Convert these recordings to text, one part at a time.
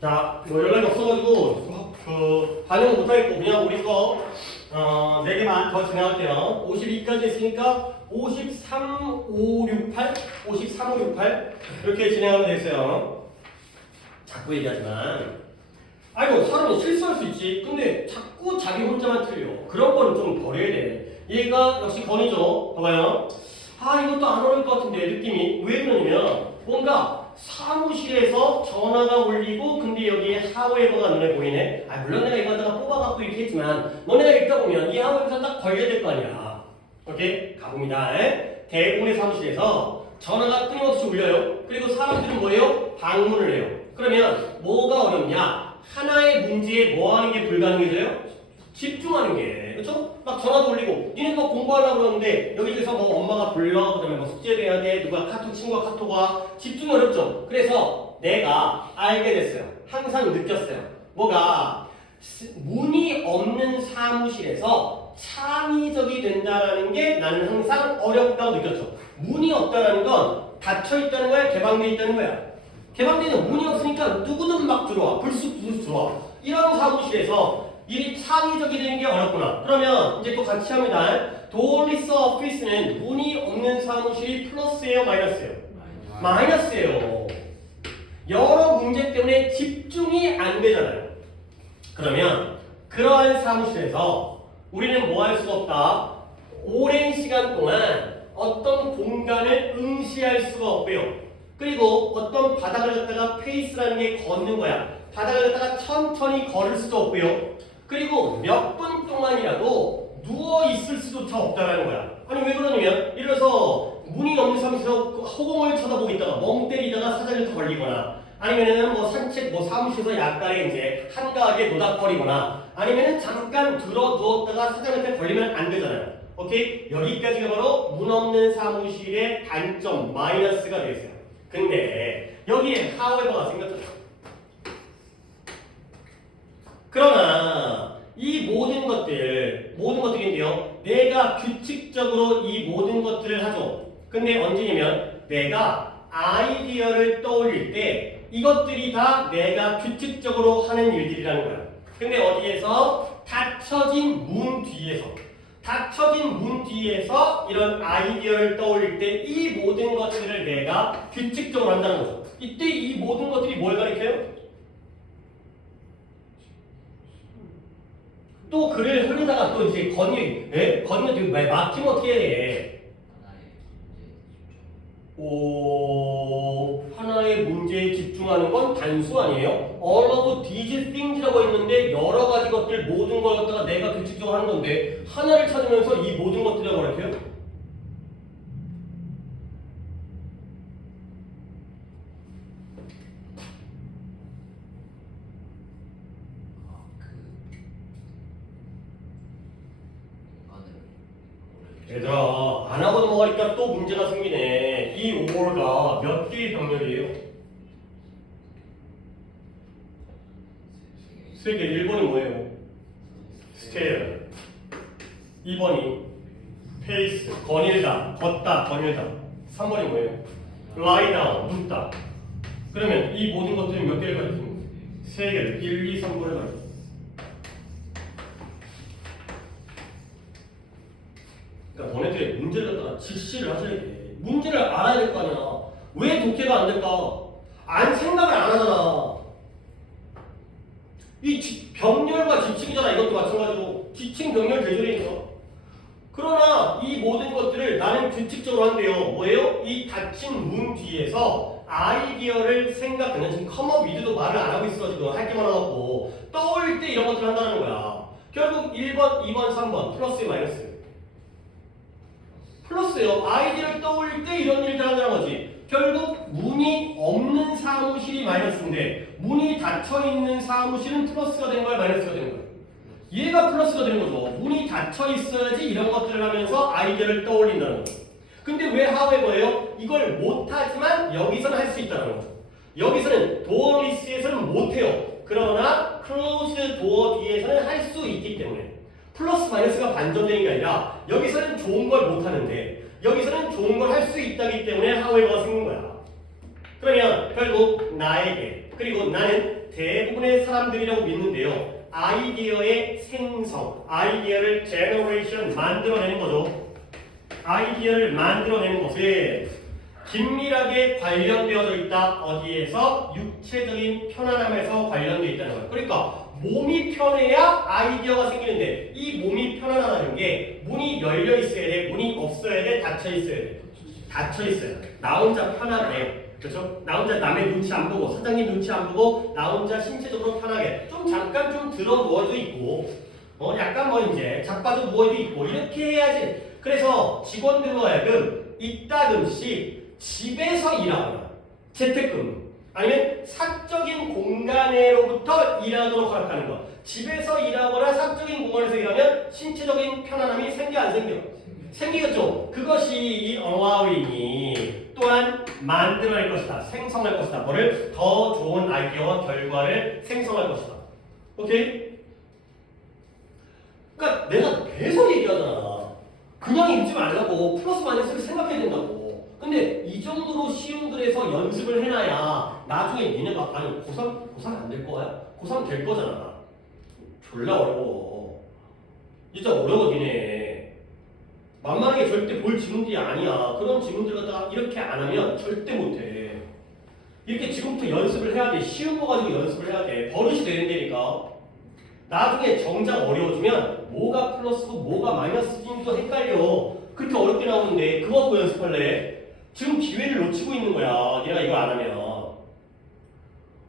자, 뭐 연락이 없어가지고 반영 못하겠고 그냥 우리 거 4개만 더 진행할게요. 52까지 했으니까 53, 5, 6, 8 53, 5, 6, 8 이렇게 진행하면 되겠어요. 자꾸 얘기하지만 아이고 사람이 실수할 수 있지. 근데 자꾸 자기 혼자만 틀려. 그런 거는 좀 버려야 돼. 얘가 역시 건이죠. 봐봐요. 아 이것도 안 어울릴 것 같은데 느낌이 왜 그러냐면 뭔가 사무실에서 전화가 울리고 근데 여기에 하웨버가 눈에 보이네. 아 물론 내가 이거 갖다가 뽑아갖고 이렇게 했지만 너네가 읽다 보면 이 하웨버가 딱 걸려야 될 거 아니야. 오케이? 가봅니다. 대부분의 사무실에서 전화가 끊임없이 울려요. 그리고 사람들은 뭐예요? 방문을 해요. 그러면 뭐가 어렵냐? 하나의 문제에 뭐 하는 게 불가능해져요? 집중하는 게. 그렇죠? 막 전화도 울리고 니네 뭐 공부하려고 그러는데 여기저기서 뭐 엄마가 불러 그다음에 뭐 숙제를 해야 돼 누가 카톡 친구가 카톡 와 집중이 어렵죠. 그래서 내가 알게 됐어요. 항상 느꼈어요. 뭐가 문이 없는 사무실에서 창의적이 된다라는 게 나는 항상 어렵다고 느꼈죠. 문이 없다라는 건 닫혀 있다는 거야, 개방돼 있다는 거야. 개방되는 문이 없으니까 누구든 막 들어와, 불쑥 들어와. 이런 사무실에서 일이 창의적이 되는 게 어렵구나. 그러면 이제 또 같이 합니다. 도어리스 오피스는 문이 없는 사무실이 플러스예요, 마이너스예요? 마이너스예요. 여러 문제 때문에 집중이 안 되잖아요. 그러면 그러한 사무실에서 우리는 뭐 할 수가 없다. 오랜 시간 동안 어떤 공간을 응시할 수가 없고요. 그리고 어떤 바닥을 갖다가 페이스라는 게 걷는 거야. 바닥을 갖다가 천천히 걸을 수도 없고요. 그리고 몇 분 동안이라도 누워 있을 수조차 없다라는 거야. 아니 왜 그러냐면 예를 들어서 문이 없는 사무실에서 허공을 쳐다보고 있다가 멍 때리다가 사장님한테 걸리거나 아니면은 뭐 산책 뭐 사무실에서 약간의 이제 한가하게 노닥거리거나 아니면은 잠깐 들어 누웠다가 사장님한테 걸리면 안 되잖아요. 오케이? 여기까지가 바로 문 없는 사무실의 단점 마이너스가 되겠어요. 근데 여기에 하웨버가 생겼잖아요. 그러나 이 모든 것들인데요. 내가 규칙적으로 이 모든 것들을 하죠. 근데 언제냐면 내가 아이디어를 떠올릴 때 이것들이 다 내가 규칙적으로 하는 일들이라는 거야. 근데 어디에서? 닫혀진 문 뒤에서 이런 아이디어를 떠올릴 때 이 모든 것들을 내가 규칙적으로 한다는 거죠. 이때 이 모든 것들이 뭘 가리켜요? 또 글을 흐르다가 또 이제 건이한테 막히면 어떻게 해야 돼? 하나의 문제에 집중하는 건 단수 아니에요? All of these things라고 했는데 여러 가지 것들 모든 걸 갖다가 내가 규칙적으로 하는 건데 하나를 찾으면서 이 모든 것들이라고 가르쳐요? 얘들아 안 하고 넘어가니까 또 문제가 생기네. 이 5월가 몇 개의 병렬이에요? 3개. 1번이 뭐예요? 스케일. 2번이 페이스. 거닐다. 걷다. 거닐다. 3번이 뭐예요? lie down. 눕다. 그러면 이 모든 것들이 몇 개를 가리키는 거예요? 3개를. 1, 2, 3번을 가리키는 그러니까 너네들의 문제를 갖다가 직시를 하셔야 돼. 문제를 알아야 될 거 아니야. 왜 독해가 안 될까? 생각을 안 하잖아. 이 병렬과 지칭이잖아. 이것도 마찬가지로. 지칭, 병렬, 대조리니까. 그러나 이 모든 것들을 나는 규칙적으로 한대요. 뭐예요? 이 닫힌 문 뒤에서 아이디어를 생각하는 지금 컴업 위드도 말을 안 하고 있어. 지금 할 게만 하고 떠올릴 때 이런 것들을 한다는 거야. 결국 1번, 2번, 3번 플러스 마이너스. 플러스요. 아이디어를 떠올릴 때 이런 일들 한다는 거지. 결국 문이 없는 사무실이 마이너스인데 문이 닫혀있는 사무실은 플러스가 되는 거야, 마이너스가 되는 거야? 얘가 플러스가 되는 거죠. 문이 닫혀 있어야지 이런 것들을 하면서 아이디어를 떠올린다는 거죠. 근데 왜 하웨버예요? 이걸 못하지만 여기서는 할 수 있다는 거죠. 여기서는 도어 리스에서는 못해요. 그러나 클로즈 도어 뒤에서는 할 수 있기 때문에 플러스 마이너스가 반전되는 게 아니라 여기서는 좋은 걸 못하는데 여기서는 좋은 걸 할 수 있다기 때문에 하웨버가 생긴 거야. 그러면 결국 나에게 그리고 나는 대부분의 사람들이라고 믿는데요. 아이디어의 생성, 아이디어를 제너레이션 만들어내는 거죠. 아이디어를 만들어내는 것은 긴밀하게 관련되어져 있다. 어디에서? 육체적인 편안함에서 관련되어 있다는 거예요. 그러니까 몸이 편해야 아이디어가 생기는데 이 몸이 편안하다는 게 문이 열려 있어야 돼, 문이 없어야 돼, 닫혀 있어야 돼. 닫혀 있어요. 나 혼자 편하게, 그렇죠? 나 혼자 남의 눈치 안 보고, 사장님 눈치 안 보고, 나 혼자 신체적으로 편하게 좀 잠깐 좀 들어 누워도 있고, 약간 뭐 이제 자빠져 누워도 있고 이렇게 해야지. 그래서 직원들로 하여금 이따금씩 집에서 일하거나 재택근무 아니면 사적인 공간으로부터 일하도록 허락하는 것. 집에서 일하거나 사적인 공간에서 일하면 신체적인 편안함이 생겨 안 생겨? 생기겠죠. 그것이 이 어와윙이 또한 만들어낼 것이다. 생성할 것이다. 뭐를? 더 좋은 아이디어와 결과를 생성할 것이다. 오케이? 그러니까 내가 계속 얘기하잖아. 그냥 읽지 말라고. 플러스 마이너스를 생각해야 된다고. 근데 이 정도로 쉬운 글에서 연습을 해놔야 나중에 니네가 아니 고3 안 될 거야? 고3 될 거잖아. 졸라 어려워. 진짜 어려워 니네. 만만하게 절대 볼 지문들이 아니야. 그런 지문들 갖다가 이렇게 안 하면 절대 못해. 이렇게 지금부터 연습을 해야 돼. 쉬운 거 가지고 연습을 해야 돼. 버릇이 되는데니까. 나중에 정작 어려워지면 뭐가 플러스고 뭐가 마이너스인지도 헷갈려. 그렇게 어렵게 나오는데 그거 갖고 연습할래? 지금 기회를 놓치고 있는 거야. 내가 이거 안 하면.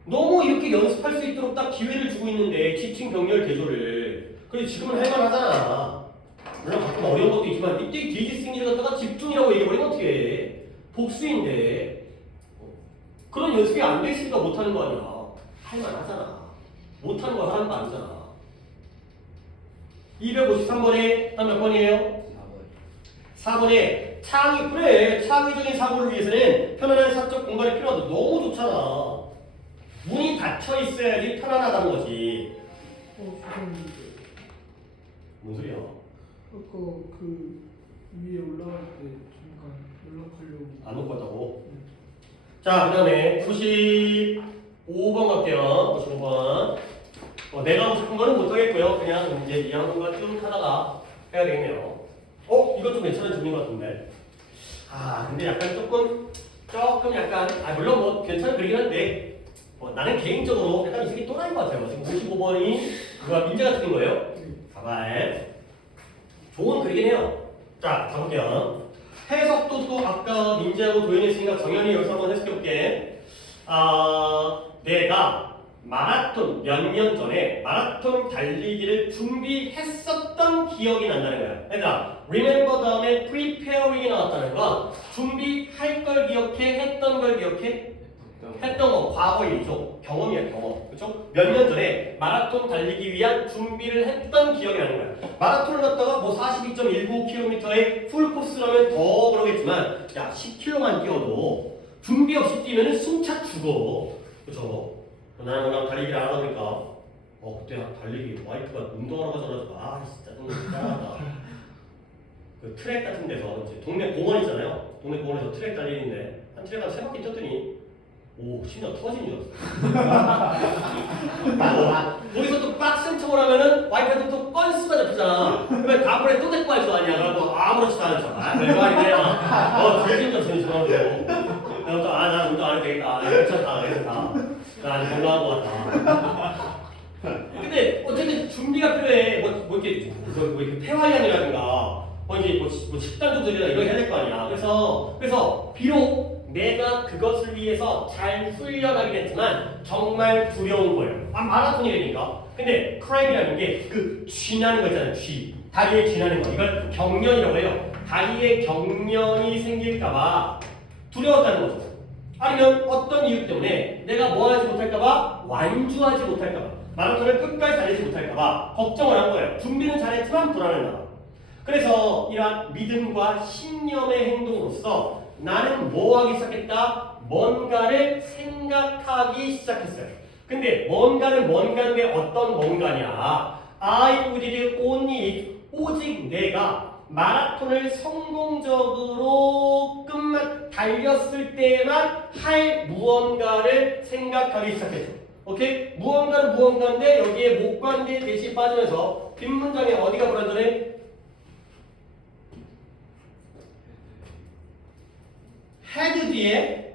너무 이렇게 연습할 수 있도록 딱 기회를 주고 있는데 지침 병렬 대조를. 그래 지금은 할만하잖아. 물론 가끔 어려운 것도 있지만 이때 디지스인지를 갖다가 집중이라고 얘기해버리면 어떻게 해. 복수인데 그런 연습이 안 돼 있으니까 못하는 거 아니야. 할만하잖아. 못하는 거 하는 거 아니잖아. 253번에 한 몇 번이에요? 4번에 창의적인 사고를 위해서는 편안한 사적 공간이 필요하다. 너무 좋잖아. 문이 닫혀 있어야지 편안하다는 거지. 뭔 소리야? 아까 그 위에 올라갈 때 잠깐 연락하려고 안 놓고 왔다고? 자, 그 다음에 95번 갈게요. 95번. 내가 하고 싶은 거는 못하겠고요. 그냥 이제 이 항목만 쭉 하다가 해야 되겠네요. 이것 좀 괜찮은 질문 같은데. 근데 약간 조금 약간, 물론 뭐 괜찮은 글이긴 한데, 나는 개인적으로 약간 이 새끼 또라이인 것 같아요. 지금 55번이 누가 민재가 틀린 거예요? 가발. 좋은 글이긴 해요. 자, 가볼게요. 해석도 또 아까 민재하고 도현이 했으니까 정연이 여기서 한번 해석해볼게. 내가 마라톤 몇 년 전에 마라톤 달리기를 준비했었던 기억이 난다는 거야. 얘들아, remember 다음에 preparing이 나왔다는 건 준비할 걸 기억해, 했던 걸 기억해? 했던 거 과거이죠. 경험이야, 경험. 그렇죠? 몇 년 전에 마라톤 달리기 위한 준비를 했던 기억이 나는 거야. 마라톤을 갔다가 뭐 42.195km의 풀 코스라면 더 그러겠지만 야, 10km만 뛰어도 준비 없이 뛰면 숨차 죽어. 그렇죠? 나는 달리기를 안 하다 보니까 그때 달리기 와이프가 운동하러 가서 진짜 좀 짜증나. 그 트랙 같은 데서 이제 동네 공원 있잖아요. 동네 공원에서 트랙 달리는데 한 트랙 한 3바퀴 뛰었더니 심장 터지는 줄 알았어. 거기서 또 빡센 척을 하면은 와이프한테 또 건수가 잡히잖아. 그러면 다음번에 또 데리고 할 거 아니야. 그러고 아무렇지도 않은 척. 별거 아니네요. 들긴다 저는 저러고. 그래서 또 나 운동 안 해도 되겠다. 괜찮다. 괜찮다. 나 아직 건강한 것 같다. 근데 어쨌든 준비가 필요해. 뭐 이렇게 폐활량이라든가 뭐 식단 조절이나 이런 거 해야 될 거 아니야. 그래서 비록 내가 그것을 위해서 잘 훈련하긴 했지만 정말 두려운 거예요. 마라톤이라니까. 근데 크라임이라는 게 그 쥐나는 거 있잖아요. 다리에 쥐나는 거. 이걸 경련이라고 해요. 다리에 경련이 생길까봐 두려웠다는 거죠. 아니면 어떤 이유 때문에 내가 뭐 하지 못할까봐 완주하지 못할까봐 마라톤을 끝까지 달리지 못할까봐 걱정을 한 거예요. 준비는 잘했지만 불안했나 봐. 그래서 이러한 믿음과 신념의 행동으로서 나는 뭐 하기 시작했다? 뭔가를 생각하기 시작했어요. 근데 뭔가는 뭔가인데 어떤 뭔가냐? I would only 오직 내가 마라톤을 성공적으로 달렸을 때만 할 무언가를 생각하기 시작했죠. 오케이? 무언가는 무언가인데 여기에 목관대 대신 빠지면서 뒷문장에 어디가 불안전해? had 뒤에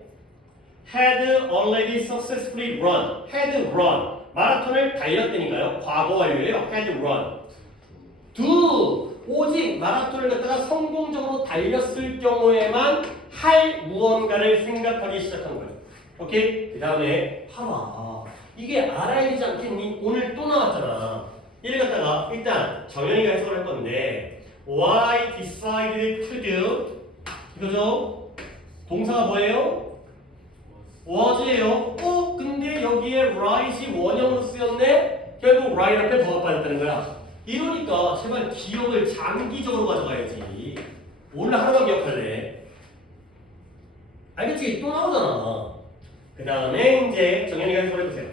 had already successfully run, had run 마라톤을 달렸다니까요. 과거 완료예요. had run. do 오직 마라톤을 갖다가 성공적으로 달렸을 경우에만 할 무언가를 생각하기 시작한 거예요. 오케이? 그 다음에 봐봐. 이게 알아야 되지 않겠니? 오늘 또 나왔잖아. 이를 갖다가 일단 정연이가 해석을 할 건데 what I decided to do 이거죠? 동사가 뭐예요? was예요. 근데 여기에 right이 원형으로 쓰였네? 결국 right 앞에 뭐가 빠졌다는 거야? 이러니까 제발 기억을 장기적으로 가져가야지. 오늘 하루만 기억할래. 알겠지? 또 나오잖아. 그 다음에 이제 정연이가 해석을 해보세요.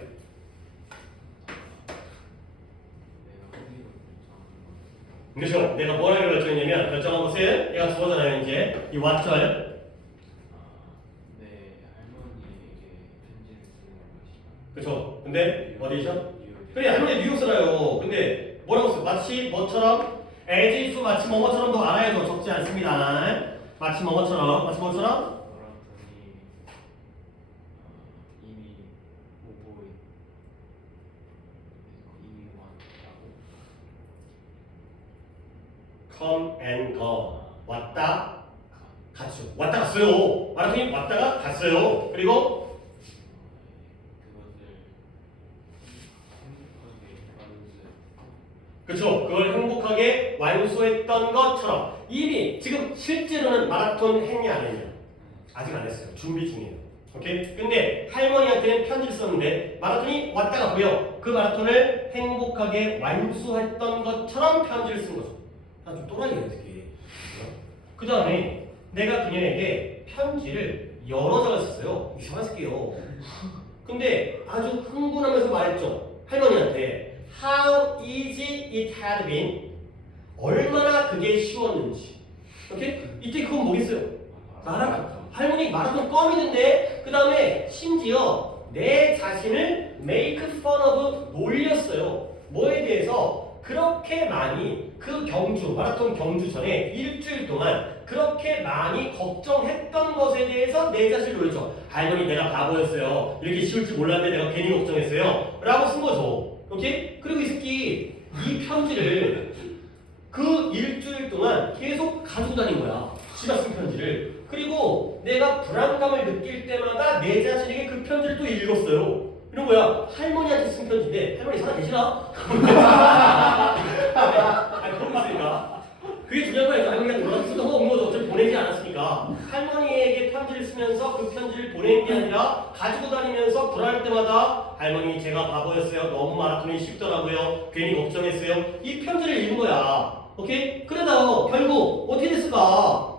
그렇죠. 내가 뭘 하기로 결정했냐면 결정한 것은 얘가 주어잖아요. 이제 이 왓절. 그렇죠. 근데 어디죠? 그래 할머니 뉴욕 쓰나요. 근데 뭐라고 써? 마치 뭐처럼 as if 마치 뭐뭐처럼도 알아야죠. 적지 않습니다. 마치 뭐뭐처럼 마치 뭐처럼 이미 보고 come and go 왔다 갔죠. 왔다 갔어요. 마라톤이 왔다가 갔어요. 그리고 그렇죠. 그걸 행복하게 완수했던 것처럼 이미 지금 실제로는 마라톤 했냐 안 했냐? 아직 안 했어요. 준비 중이에요. 오케이? 근데 할머니한테는 편지를 썼는데 마라톤이 왔다 갔고요. 그 마라톤을 행복하게 완수했던 것처럼 편지를 쓴 거죠. 아주 또라이예요, 특히. 그 다음에 내가 그녀에게 편지를 여러 장을 썼어요. 이상한 새끼요. 근데 아주 흥분하면서 말했죠. 할머니한테 How easy it had been. 얼마나 그게 쉬웠는지. 오케이? 이때 그건 뭐겠어요? 할머니 마라톤 껌이는데 그 다음에 심지어 내 자신을 make fun of 놀렸어요. 뭐에 대해서 그렇게 많이 그 경주 마라톤 경주 전에 일주일 동안 그렇게 많이 걱정했던 것에 대해서 내 자신을 놀렸죠. 할머니 내가 바보였어요. 이렇게 쉬울 줄 몰랐는데 내가 괜히 걱정했어요. 라고 쓴 거죠. 오케이? 그리고 이 새끼 이 편지를 그 일주일 동안 계속 가지고 다닌 거야. 지가 쓴 편지를. 그리고 내가 불안감을 느낄 때마다 내 자신에게 그 편지를 또 읽었어요. 이런 거야. 할머니한테 쓴 편지인데 할머니 살아계시나? 아니 그러고 있으니까 그게 중요한 거야. 할머니가 놀라서 쓰던 거 온 거죠. 어차피 보내지 않았으니까. 할머니에게 편지를 쓰면서 그 편지를 보낸 게 아니라 가지고 다니면서 불안할 때마다 할머니 제가 바보였어요. 너무 마라톤이 쉽더라고요. 괜히 걱정했어요. 이 편지를 읽은 거야. 오케이? 그러다 결국 어떻게 됐을까?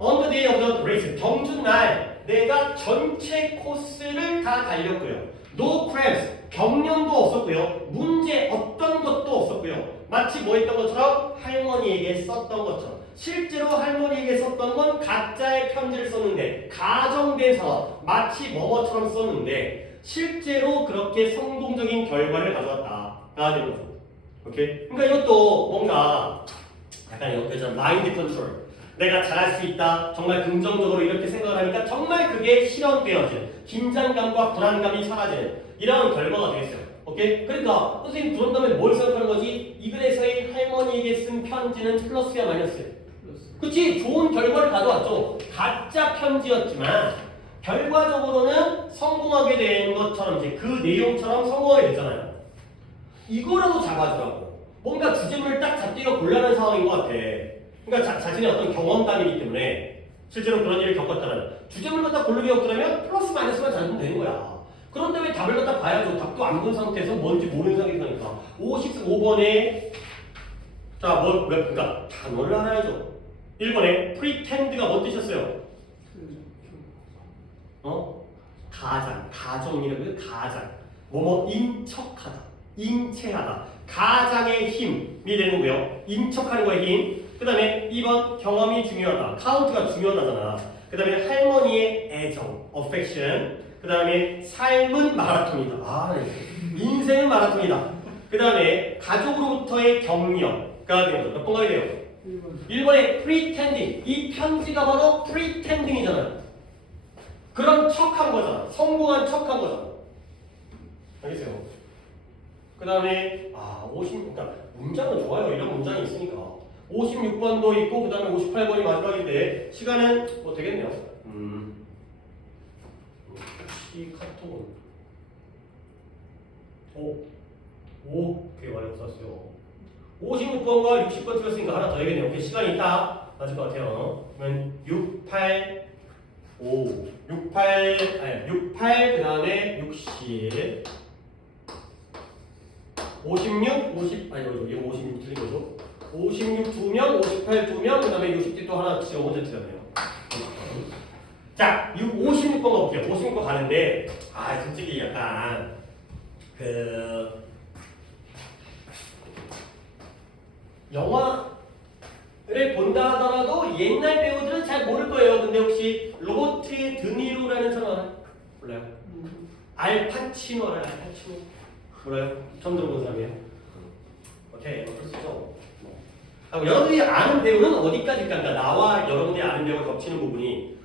On the day of the race, 경주 날 내가 전체 코스를 다 달렸고요. No crabs, 경련도 없었고요. 문제 어떤 것도 없었고요. 마치 뭐 했던 것처럼 할머니에게 썼던 것처럼. 실제로 할머니에게 썼던 건 가짜의 편지를 썼는데 가정된 상황, 마치 뭐뭐처럼 썼는데 실제로 그렇게 성공적인 결과를 가져왔다가 되는 거죠. 오케이? 그러니까 이것도 뭔가 약간 여기서 마인드 컨트롤. 내가 잘할 수 있다. 정말 긍정적으로 이렇게 생각을 하니까 정말 그게 실현되어진 긴장감과 불안감이 사라지는 이런 결과가 되겠어요. 오케이? 그러니까 선생님 그런 다음에 뭘 생각하는 거지? 이 글에서의 할머니에게 쓴 편지는 플러스야 마이너스야? 그치? 좋은 결과를 가져왔죠. 가짜 편지였지만 결과적으로는 성공하게 된 것처럼 이제 그 내용처럼 성공하게 되잖아요. 이거라도 잡아주라고. 뭔가 주제문을 딱 잡기가 곤란한 상황인 것 같아. 그러니까 자신의 어떤 경험담이기 때문에 실제로 그런 일을 겪었다는 주제문을 갖다 고르게 겪으려면 플러스 마이너스만 잡으면 되는 거야. 그런 다음에 답을 갖다 봐야죠. 답도 안 본 상태에서 뭔지 모르는 상태니까 55번에 자, 그러니까 단어를 알아야죠. 1번에 pretend가 뭐 뜻이었어요? 가장, 가정이라고요. 가장 뭐뭐인 척하다. 인체하다. 가장의 힘이 되는 거고요. 인척하는 거에 힘. 그 다음에 2번 경험이 중요하다. 카운트가 중요하다잖아. 그 다음에 할머니의 애정, affection. 그 다음에 삶은 마라톤이다. 인생은 마라톤이다. 그 다음에 가족으로부터의 격려가 되는 거죠. 몇 번 가야 돼요? 1번 1번에 pretending. 이 편지가 바로 pretending이잖아요. 그런 척한 거잖아. 성공한 척한 거잖아. 알겠어요? 그 다음에 50, 그러니까 문장은 좋아요. 이런 문장이 있으니까 56번도 있고 그 다음에 58번이 마지막인데 시간은 뭐 되겠네요. 이 카톡은 그게 말이 없었어요. 56번과 60번 틀렸으니까 하나 더 해야겠네요. 오케이, 시간이 있다. 맞을 것 같아요. 그러면 68, 그 다음에 60, 56, 50, 이거 56 틀린 거죠. 56 2명, 58 2명, 그 다음에 60개 또 하나 지금 혼자 틀렸네요. 자, 56번 가볼게요. 56번 가는데, 솔직히 약간, 영화를 본다 하더라도 옛날 배우들은 잘 모를 거예요. 근데 혹시 로버트 드니로라는 사람 알아요? 몰라요? 알파치노 알아요? 알파치노? 몰라요? 처음 들어본 사람이에요? 오케이, 어쩔 수 없죠. 여러분들이 아는 배우는 어디까지일까? 그러니까 나와 여러분들이 아는 배우가 겹치는 부분이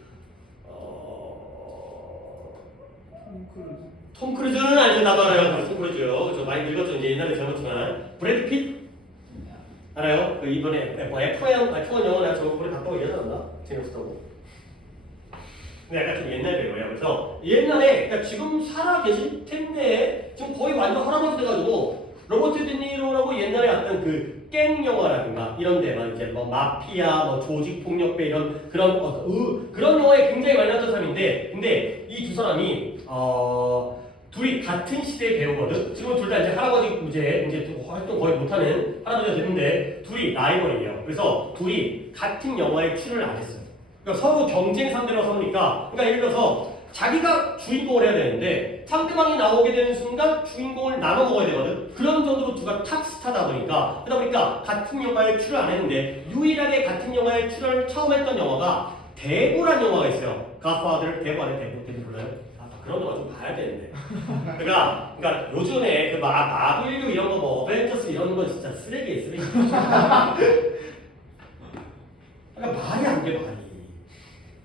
톰 크루즈는 알죠? 나도 알아요. 톰 크루즈요. 저 많이 늙었죠. 이제 옛날에 젊었지만 브래드 핏 알아요? 그 이번에 F1 영화 내가 저번에 갔다고 얘기하잖아. 재밌었다고. 근데 약간 좀 옛날 배우예요. 그래서 옛날에 그러니까 지금 살아 계실 텐데 지금 거의 완전 할아버지 돼가지고 로버트 드니로라고 옛날에 어떤 그 갱 영화라든가 이런 데만 이제 뭐 마피아, 뭐 조직 폭력배 이런 그런 영화에 굉장히 많이 나왔던 사람인데 근데 이 두 사람이 둘이 같은 시대의 배우거든. 지금 둘 다 이제 할아버지 이제 활동 거의 못하는 할아버지가 됐는데 둘이 라이벌이에요. 그래서 둘이 같은 영화에 출연을 안 했어요. 그러니까 서로 경쟁 상대라서 보니까 그러니까 예를 들어서 자기가 주인공을 해야 되는데 상대방이 나오게 되는 순간 주인공을 나눠 먹어야 되거든. 그런 정도로 두가 탑스타다 보니까 그러다 보니까 같은 영화에 출연 안 했는데 유일하게 같은 영화에 출연을 처음 했던 영화가 대부란 영화가 있어요. 갓파더 대부 안에 대부 몰라요? 그런 영화 좀 봐야 되는데. 그러니까 요즘에 그 마블류 이런 거 뭐 어벤져스 이런 거 진짜 쓰레기예요, 쓰레기. 그러니까 말이 안 돼,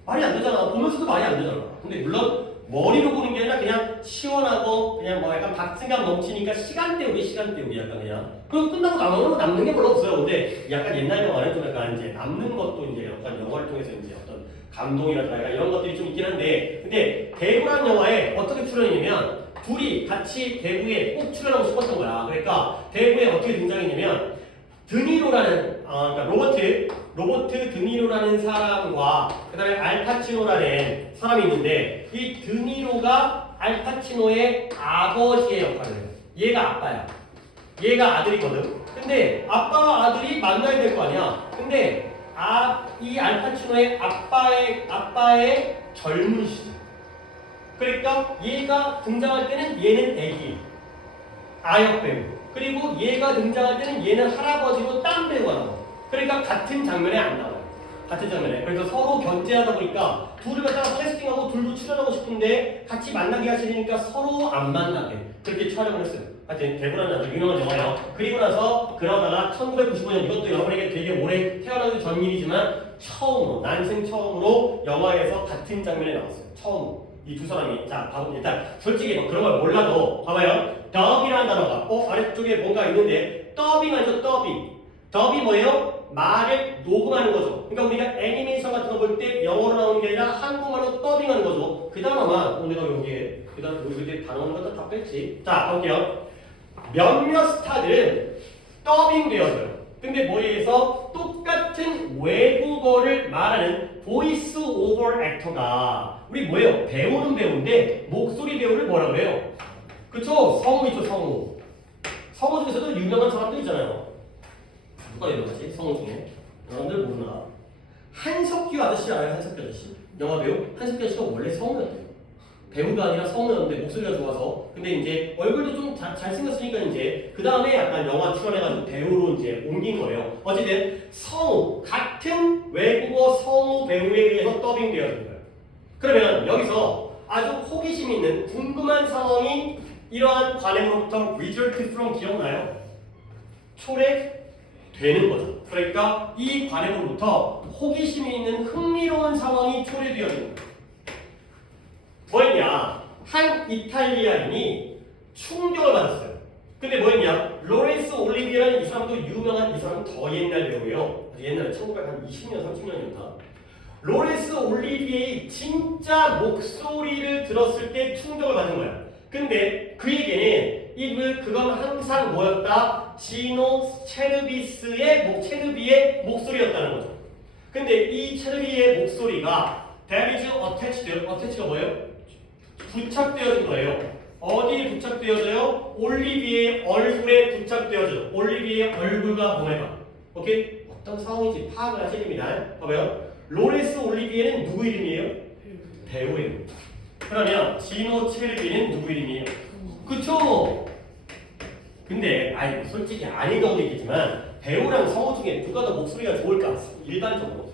말이 안 되잖아. 보면서도 말이 안 되잖아. 근데 물론 머리로 보는 게 아니라 그냥 시원하고 그냥 뭐 약간 박진감 넘치니까 시간 때우기 약간 그냥. 그럼 끝나고 나오면 남는 게 별로 없어요. 근데 약간 옛날 영화는 좀 약간 이제 남는 것도 이제 약간 영화를 통해서 이제 어떤 감동이라든가 이런 것들이 좀 있긴 한데 근데 대부란 영화에 어떻게 출연했냐면 둘이 같이 대부에 꼭 출연하고 싶었던 거야. 그러니까 대부에 어떻게 등장했냐면 드니로라는 그러니까 로버트 드니로라는 사람과 그다음에 알파치노라는 사람이 있는데 이 드니로가 알파치노의 아버지의 역할을 해요. 얘가 아빠야. 얘가 아들이거든. 근데 아빠와 아들이 만나야 될 거 아니야. 근데 이 알파치노의 아빠의 젊은 시절. 그러니까 얘가 등장할 때는 얘는 애기, 아역 배우. 그리고 얘가 등장할 때는 얘는 할아버지로 딴 배우가 나와. 그러니까 같은 장면에 안 나와요. 같은 장면에. 그래서 서로 견제하다 보니까 둘을 갖다가 캐스팅하고 둘도 출연하고 싶은데 같이 만나기가 싫으니까 서로 안 만나게 그렇게 촬영을 했어요. 하여튼 대부라는 아주 유명한 영화예요. 그리고 나서 그러다가 1995년 이것도 여러분에게 되게 오래 태어나기 전 일이지만 난생 처음으로 영화에서 같은 장면에 나왔어요. 처음. 이 두 사람이 자 봐보면 일단 솔직히 뭐 그런 걸 몰라도 봐봐요. 더빙이라는 단어가 아래쪽에 뭔가 있는데 더빙 아니죠? 더빙 뭐예요? 말을 녹음하는 거죠. 그러니까 우리가 애니메이션 같은 거 볼 때 영어로 나오는 게 아니라 한국말로 더빙하는 거죠. 그 단어만 내가 여기에 그 다음 여기 단어는 것도 다 뺐지. 자 볼게요. 몇몇 스타들은 더빙되어져요. 근데 뭐에 의해서 똑같은 외국어를 말하는 보이스 오버 액터가 우리 뭐예요? 배우는 배우인데 목소리 배우를 뭐라고 해요? 그쵸? 성우 있죠, 성우. 성우 중에서도 유명한 사람도 있잖아요. 누가 유명하지? 성우 중에. 여러분들 모르나? 한석규 아저씨 알아요? 한석규 아저씨. 영화 배우? 한석규 아저씨가 원래 성우였대요. 배우가 아니라 성우였는데 목소리가 좋아서. 근데 이제 얼굴도 좀 잘생겼으니까 이제 그 다음에 약간 영화 출연해가지고 배우로 이제 옮긴 거예요. 어쨌든 성우, 같은 외국어 성우 배우에 의해서 더빙되어진 거예요. 그러면 여기서 아주 호기심 있는 궁금한 상황이 이러한 관행으로부터 result from 기억나요? 초래되는 거죠. 그러니까 이 관행으로부터 호기심이 있는 흥미로운 상황이 초래되어지는 거예요. 뭐였냐? 한 이탈리아인이 충격을 받았어요. 근데 뭐였냐? 로렌스 올리비에라는 이 사람도 유명한, 이 사람은 더 옛날 배우예요. 옛날에 1920년, 30년이었다. 로렌스 올리비에의 진짜 목소리를 들었을 때 충격을 받은 거야. 근데 그에게는 그건 항상 뭐였다? 지노 체르비의 목소리였다는 거죠. 근데 이 체르비의 목소리가 that is attached가 뭐예요? 부착되어진 거예요. 어디에 부착되어져요? 올리비에의 얼굴에 부착되어져요. 올리비에의 얼굴과 몸에가. 오케이? 어떤 상황인지 파악을 하셔야 됩니다. 봐봐요. 로렌스 올리비에는 누구 이름이에요? 배우예요. 그러면 지노 체르비는 누구 이름이에요? 그쵸? 근데 솔직히 아닌 경우도 있겠지만 배우랑 성우 중에 누가 더 목소리가 좋을까? 일반적으로.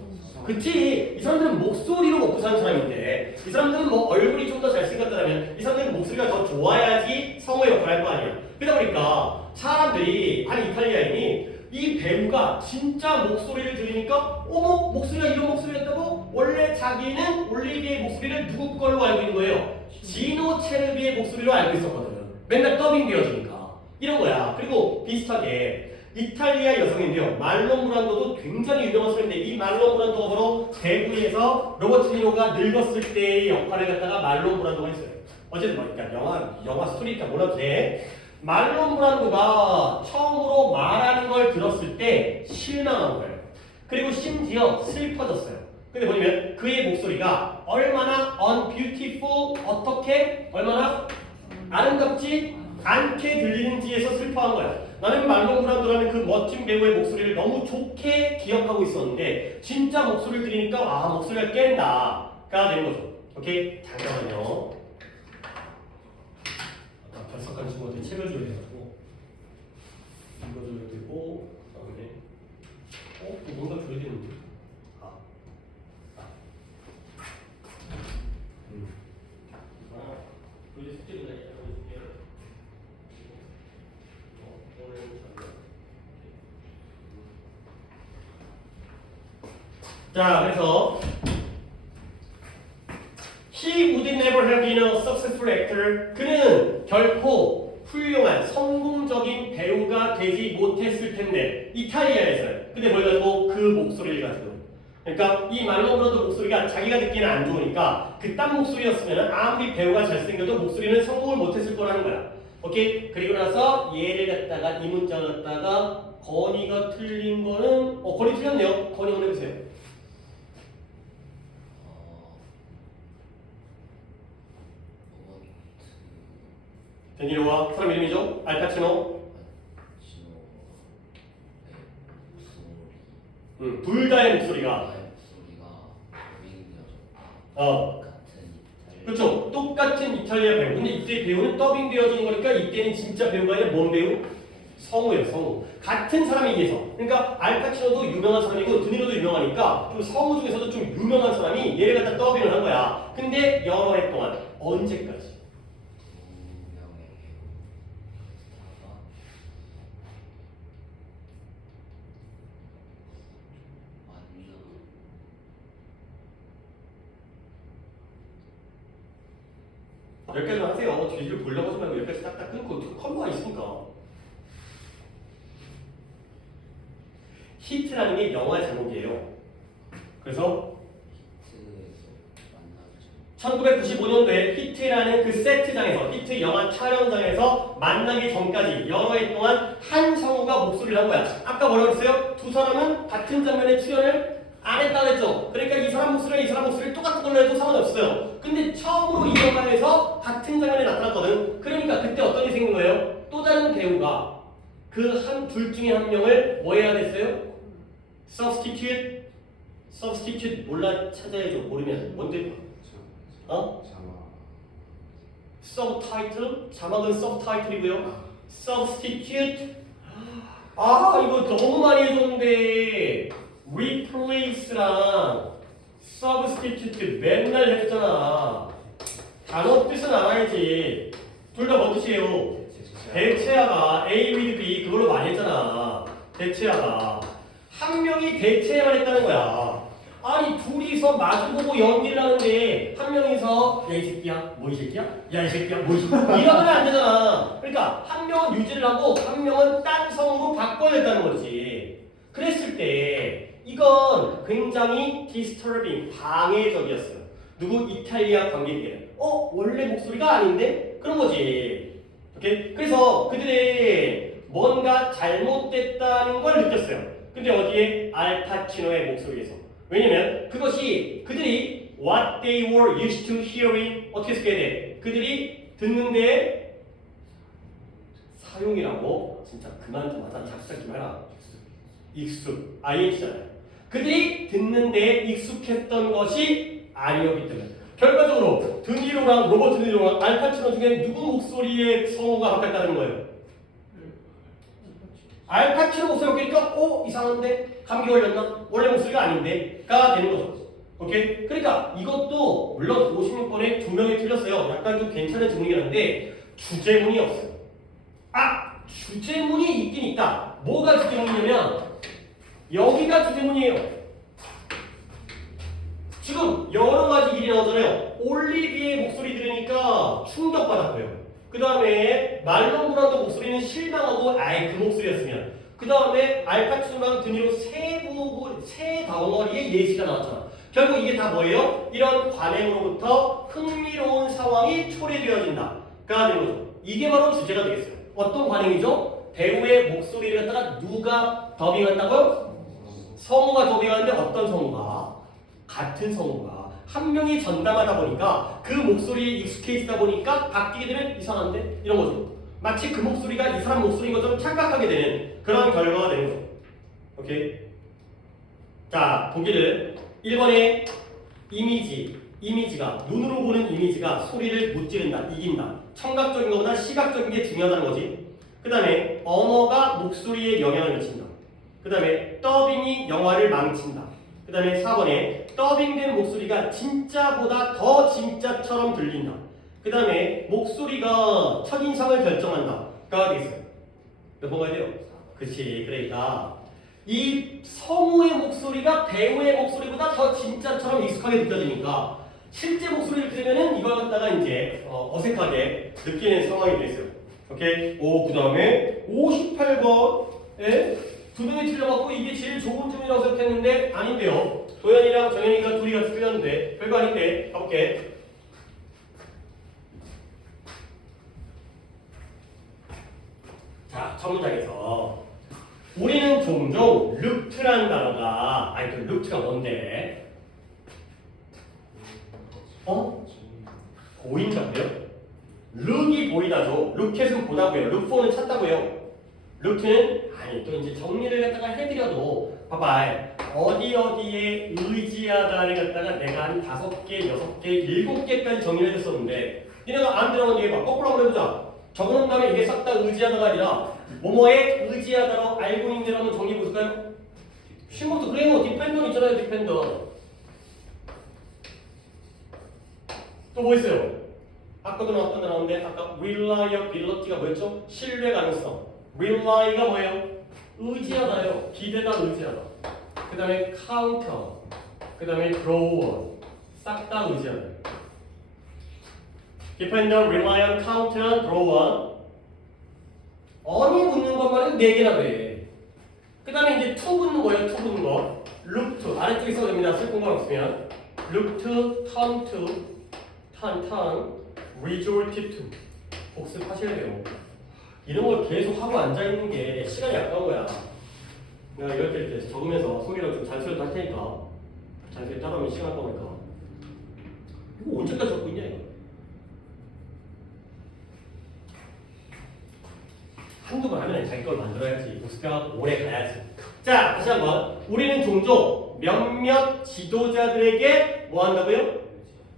그치? 이 사람들은 목소리로 먹고 사는 사람인데 이 사람들은 뭐 얼굴이 좀 더 잘생겼다면 이 사람들은 목소리가 더 좋아야지 성우의 역할을 할 거 아니야. 그러다 보니까 사람들이 한 이탈리아인이 이 배우가 진짜 목소리를 들으니까 어머 목소리가 이런 목소리였다고? 원래 자기는 올리비의 목소리를 누구 걸로 알고 있는 거예요? 지노 체르비의 목소리로 알고 있었거든. 맨날 더빙 되어지니까 이런 거야. 그리고 비슷하게 이탈리아 여성인데요. 말론 브란도도 굉장히 유명한 사람인데 이 말론 브란도가 바로 대구에서 로버트 니로가 늙었을 때의 역할을 갖다가 말론 브란도가 했어요. 어쨌든 그러니까 영화 스토리니까 몰라도 돼. 말론 브란도가 처음으로 말하는 걸 들었을 때 실망한 거예요. 그리고 심지어 슬퍼졌어요. 근데 뭐냐면 그의 목소리가 얼마나 unbeautiful, 어떻게 얼마나 아름답지 않게 들리는지에서 슬퍼한 거야. 나는 말론 브란도라는 그 멋진 배우의 목소리를 너무 좋게 기억하고 있었는데 진짜 목소리를 들으니까 목소리가 깬다가 되는 거죠. 오케이? 잠깐만요. 결석한 친구한테 책을 줘야 돼가지고 읽어줘야 되고 그다음에 뭔가 줘야 되는데 우리 숙제도 다 자, 그래서 He would never have been a successful actor. 그는 결코 훌륭한 성공적인 배우가 되지 못했을 텐데 이탈리아에서요. 근데 뭘 가지고 그 목소리를 가지고. 그러니까 이 말론 브란도 목소리가 자기가 듣기에는 안 좋으니까 그딴 목소리였으면 아무리 배우가 잘생겨도 목소리는 성공을 못했을 거라는 거야. 오케이? 그리고 나서 얘를 갖다가 이 문장을 갖다가 건이가 틀린 거는 건이 틀렸네요. 건이 한번 해보세요. 데니로와 사람 이름이죠? 알파치노. 둘 다의 목소리가 그렇죠. 똑같은 이탈리아 배우. 근데 이때 배우는 더빙 되어지는 거니까 이때는 진짜 배우가 아니라 뭔 배우? 성우예요, 성우. 같은 사람에 의해서. 그러니까 알파치노도 유명한 사람이고 드니로도 유명하니까 좀 성우 중에서도 좀 유명한 사람이 얘를 갖다 더빙을 한 거야. 근데 여러 해 동안 언제까지? 여기까지만 하세요. 뒤를 보려고 하지 말고 여기까지 딱딱 끊고 컴보가 있으니까. 히트라는 게 영화의 제목이에요. 그래서 1995년도에 히트라는 그 세트장에서 히트 영화 촬영장에서 만나기 전까지 여러 해 동안 한 성우가 목소리를 한 거야. 아까 뭐라고 했어요? 두 사람은 같은 장면에 출연을 안 했다고 했죠. 그러니까 이 사람 목소리랑 이 사람 목소리를 똑같은 걸로 해도 상관없어요. 근데 처음으로 이 영화에서 같은 장면에 나타났거든. 그러니까 그때 어떤 일이 생긴 거예요? 또 다른 배우가 그 둘 중에 한 명을 뭐 해야 됐어요? substitute 몰라 찾아야죠. 모르면 뭔데? subtitle, 자막은 subtitle이고요. substitute. 아, 이거 너무 많이 해줬는데 replace랑 substitute 맨날 했잖아. 단어 뜻은 알아야지. 둘 다 뭐 뜻이에요? 대체하다. A with B 그걸로 많이 했잖아. 대체하다. 한 명이 대체만 했다는 거야. 아니 둘이서 마주보고 연기를 하는데 한 명이서 야 이 새끼야 뭐 이 새끼야 야 이 새끼야 뭐 이 새끼야 이러면 안 되잖아. 그러니까 한 명은 유지를 하고 한 명은 딴 성으로 바꿔야 된다는 거지. 그랬을 때 이건 굉장히 disturbing 방해적이었어요. 누구 이탈리아 관객에게 원래 목소리가 아닌데 그런 거지. 오케이? 그래서 그들의 뭔가 잘못됐다는 걸 느꼈어요. 근데 어디에? 알파치노의 목소리에서. 왜냐면 그것이 그들이 what they were used to hearing 어떻게 쓰게 돼? 그들이 듣는데 사용이라고 진짜 그만 좀 하자. 작사기 마라. 익숙 ing잖아요. 그들이 듣는데 익숙했던 것이 아니었기 때문에 결과적으로 드니로랑 로버트 드니로랑 알파치노 중에 누구 목소리의 성우가 바뀌었다는 거예요? 알파치노 목소리가 바뀌니까 이상한데? 감기 걸렸나? 원래 목소리가 아닌데가 되는 거죠. 오케이? 그러니까 이것도 물론 56번에 두 명이 틀렸어요. 약간 좀 괜찮은 질문이긴 한데 주제문이 없어요. 주제문이 있긴 있다. 뭐가 주제문이냐면 여기가 주제문이에요. 지금 여러 가지 일이 나오잖아요. 올리비의 목소리 들으니까 충격받았고요. 그 다음에 말론 브란도 목소리는 실망하고 아예 그 목소리였으면 그 다음에 알파치노랑 드니로 세 덩어리의 예시가 나왔잖아. 결국 이게 다 뭐예요? 이런 관행으로부터 흥미로운 상황이 초래되어진다가 되는 거죠. 이게 바로 주제가 되겠어요. 어떤 관행이죠? 배우의 목소리를 갖다가 누가 더빙한다고요? 성우가 더빙하는데 어떤 성우가? 같은 성우가 한 명이 전담하다 보니까 그 목소리에 익숙해지다 보니까 바뀌게 되면 이상한데? 이런 거죠. 마치 그 목소리가 이 사람 목소리인 것처럼 착각하게 되는 그런 결과가 되는 거죠. 오케이? 자, 보기를 1번에 이미지가 눈으로 보는 이미지가 소리를 무찌른다, 이긴다. 청각적인 것보다 시각적인 게 중요하다는 거지. 그 다음에 언어가 목소리에 영향을 미친다. 그 다음에 더빙이 영화를 망친다. 그 다음에 4번에 더빙된 목소리가 진짜보다 더 진짜처럼 들린다. 그 다음에 목소리가 첫인상을 결정한다가 되겠어요. 몇 번 가야 돼요? 그치. 그러니까 이 성우의 목소리가 배우의 목소리보다 더 진짜처럼 익숙하게 느껴지니까 실제 목소리를 들으면은 이걸 갖다가 이제 어색하게 느끼는 상황이 되겠어요. 오케이? 그 다음에 58번에 두 명이 틀려갖고 이게 제일 좋은 점이라고 생각했는데 아닌데요. 도현이랑 정현이가 둘이 같이 틀렸는데 별거 아닌데 가볼게. 자, 첫 문장에서 우리는 종종 루트라는 단어가 그 루트가 뭔데? 보인다고요? 룩이 보이다죠. 룩켓은 보다고요. 룩포는 찾다고요. 루트는 또 이제 정리를 갖다가 해드려도 봐봐. 어디에 의지하다를 갖다가 내가 한 5개, 6개, 7개까지 정리를 해줬었는데 니네가 안 들어간 얘기 봐. 거꾸로 한번 해보자. 적어놓은 다음에 이게 싹 다 의지하다가 아니라 뭐뭐에 의지하다로 알고 있는 대로 한번 정리해 볼까요? 쉼부터 그래요. 디펜더 있잖아요. 디펜더. 또 뭐 있어요? 아까도 나왔는데 아까 reliability가 뭐였죠? 신뢰 가능성. really가 뭐예요? 의지하다요. 기대다, 의지하다. 그 다음에 counter. 그 다음에 grow on. 싹 다 의지하다. dependent, rely on, count on, grow on. on이 붙는 것만 해도 4개나 돼. 그 다음에 이제 to 붙는 거예요. to 붙는 거. look to. 아래쪽에 써도 됩니다. 쓸 공간 없으면. look to, turn to, turn, resorted to. 복습하셔야 돼요. 이런 걸 계속 하고 앉아있는 게 시간이 아까운 거야. 내가 이럴 때 적으면서 소리를 좀 잔소리도 할 테니까. 잔소리 따라오면 시간 아까우니까. 이거 언제까지 적고 있냐, 이거. 한두 번 하면 자기 걸 만들어야지. 복습가 오래 가야지. 자, 다시 한번. 우리는 종종 몇몇 지도자들에게 뭐 한다고요?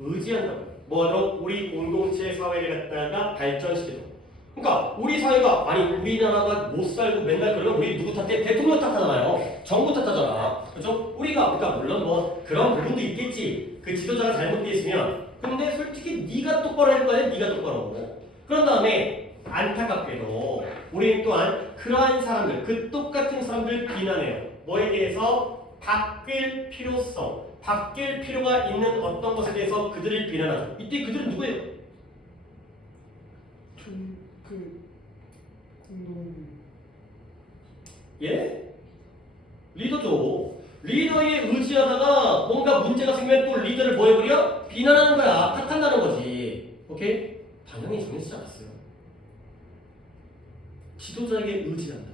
의지한다고요. 뭐하도록 우리 공동체 사회를 갖다가 발전시키도록. 그러니까 우리 사회가 아니 우리나라가 못 살고 맨날 그러면 우리 누구 탓해? 대통령 탓하잖아요. 정부 탓하잖아. 그렇죠? 우리가 그러니까 물론 뭐 그런 부분도 있겠지. 그 지도자가 잘못돼 있으면. 근데 솔직히 네가 똑바로 할 거야. 네가 똑바로. 그런 다음에 안타깝게도 우리는 또한 그러한 사람들, 그 똑같은 사람들 비난해요. 뭐에 대해서? 바뀔 필요성, 바뀔 필요가 있는 어떤 것에 대해서 그들을 비난하죠. 이때 그들은 누구예요? 그 공동 예? 리더죠. 리더에 의지하다가 뭔가 문제가 생기면 또 리더를 뭐 해버려? 비난하는 거야. 탓한다는 거지. 오케이? 당연히 정해지지 않았어요. 지도자에게 의지한다.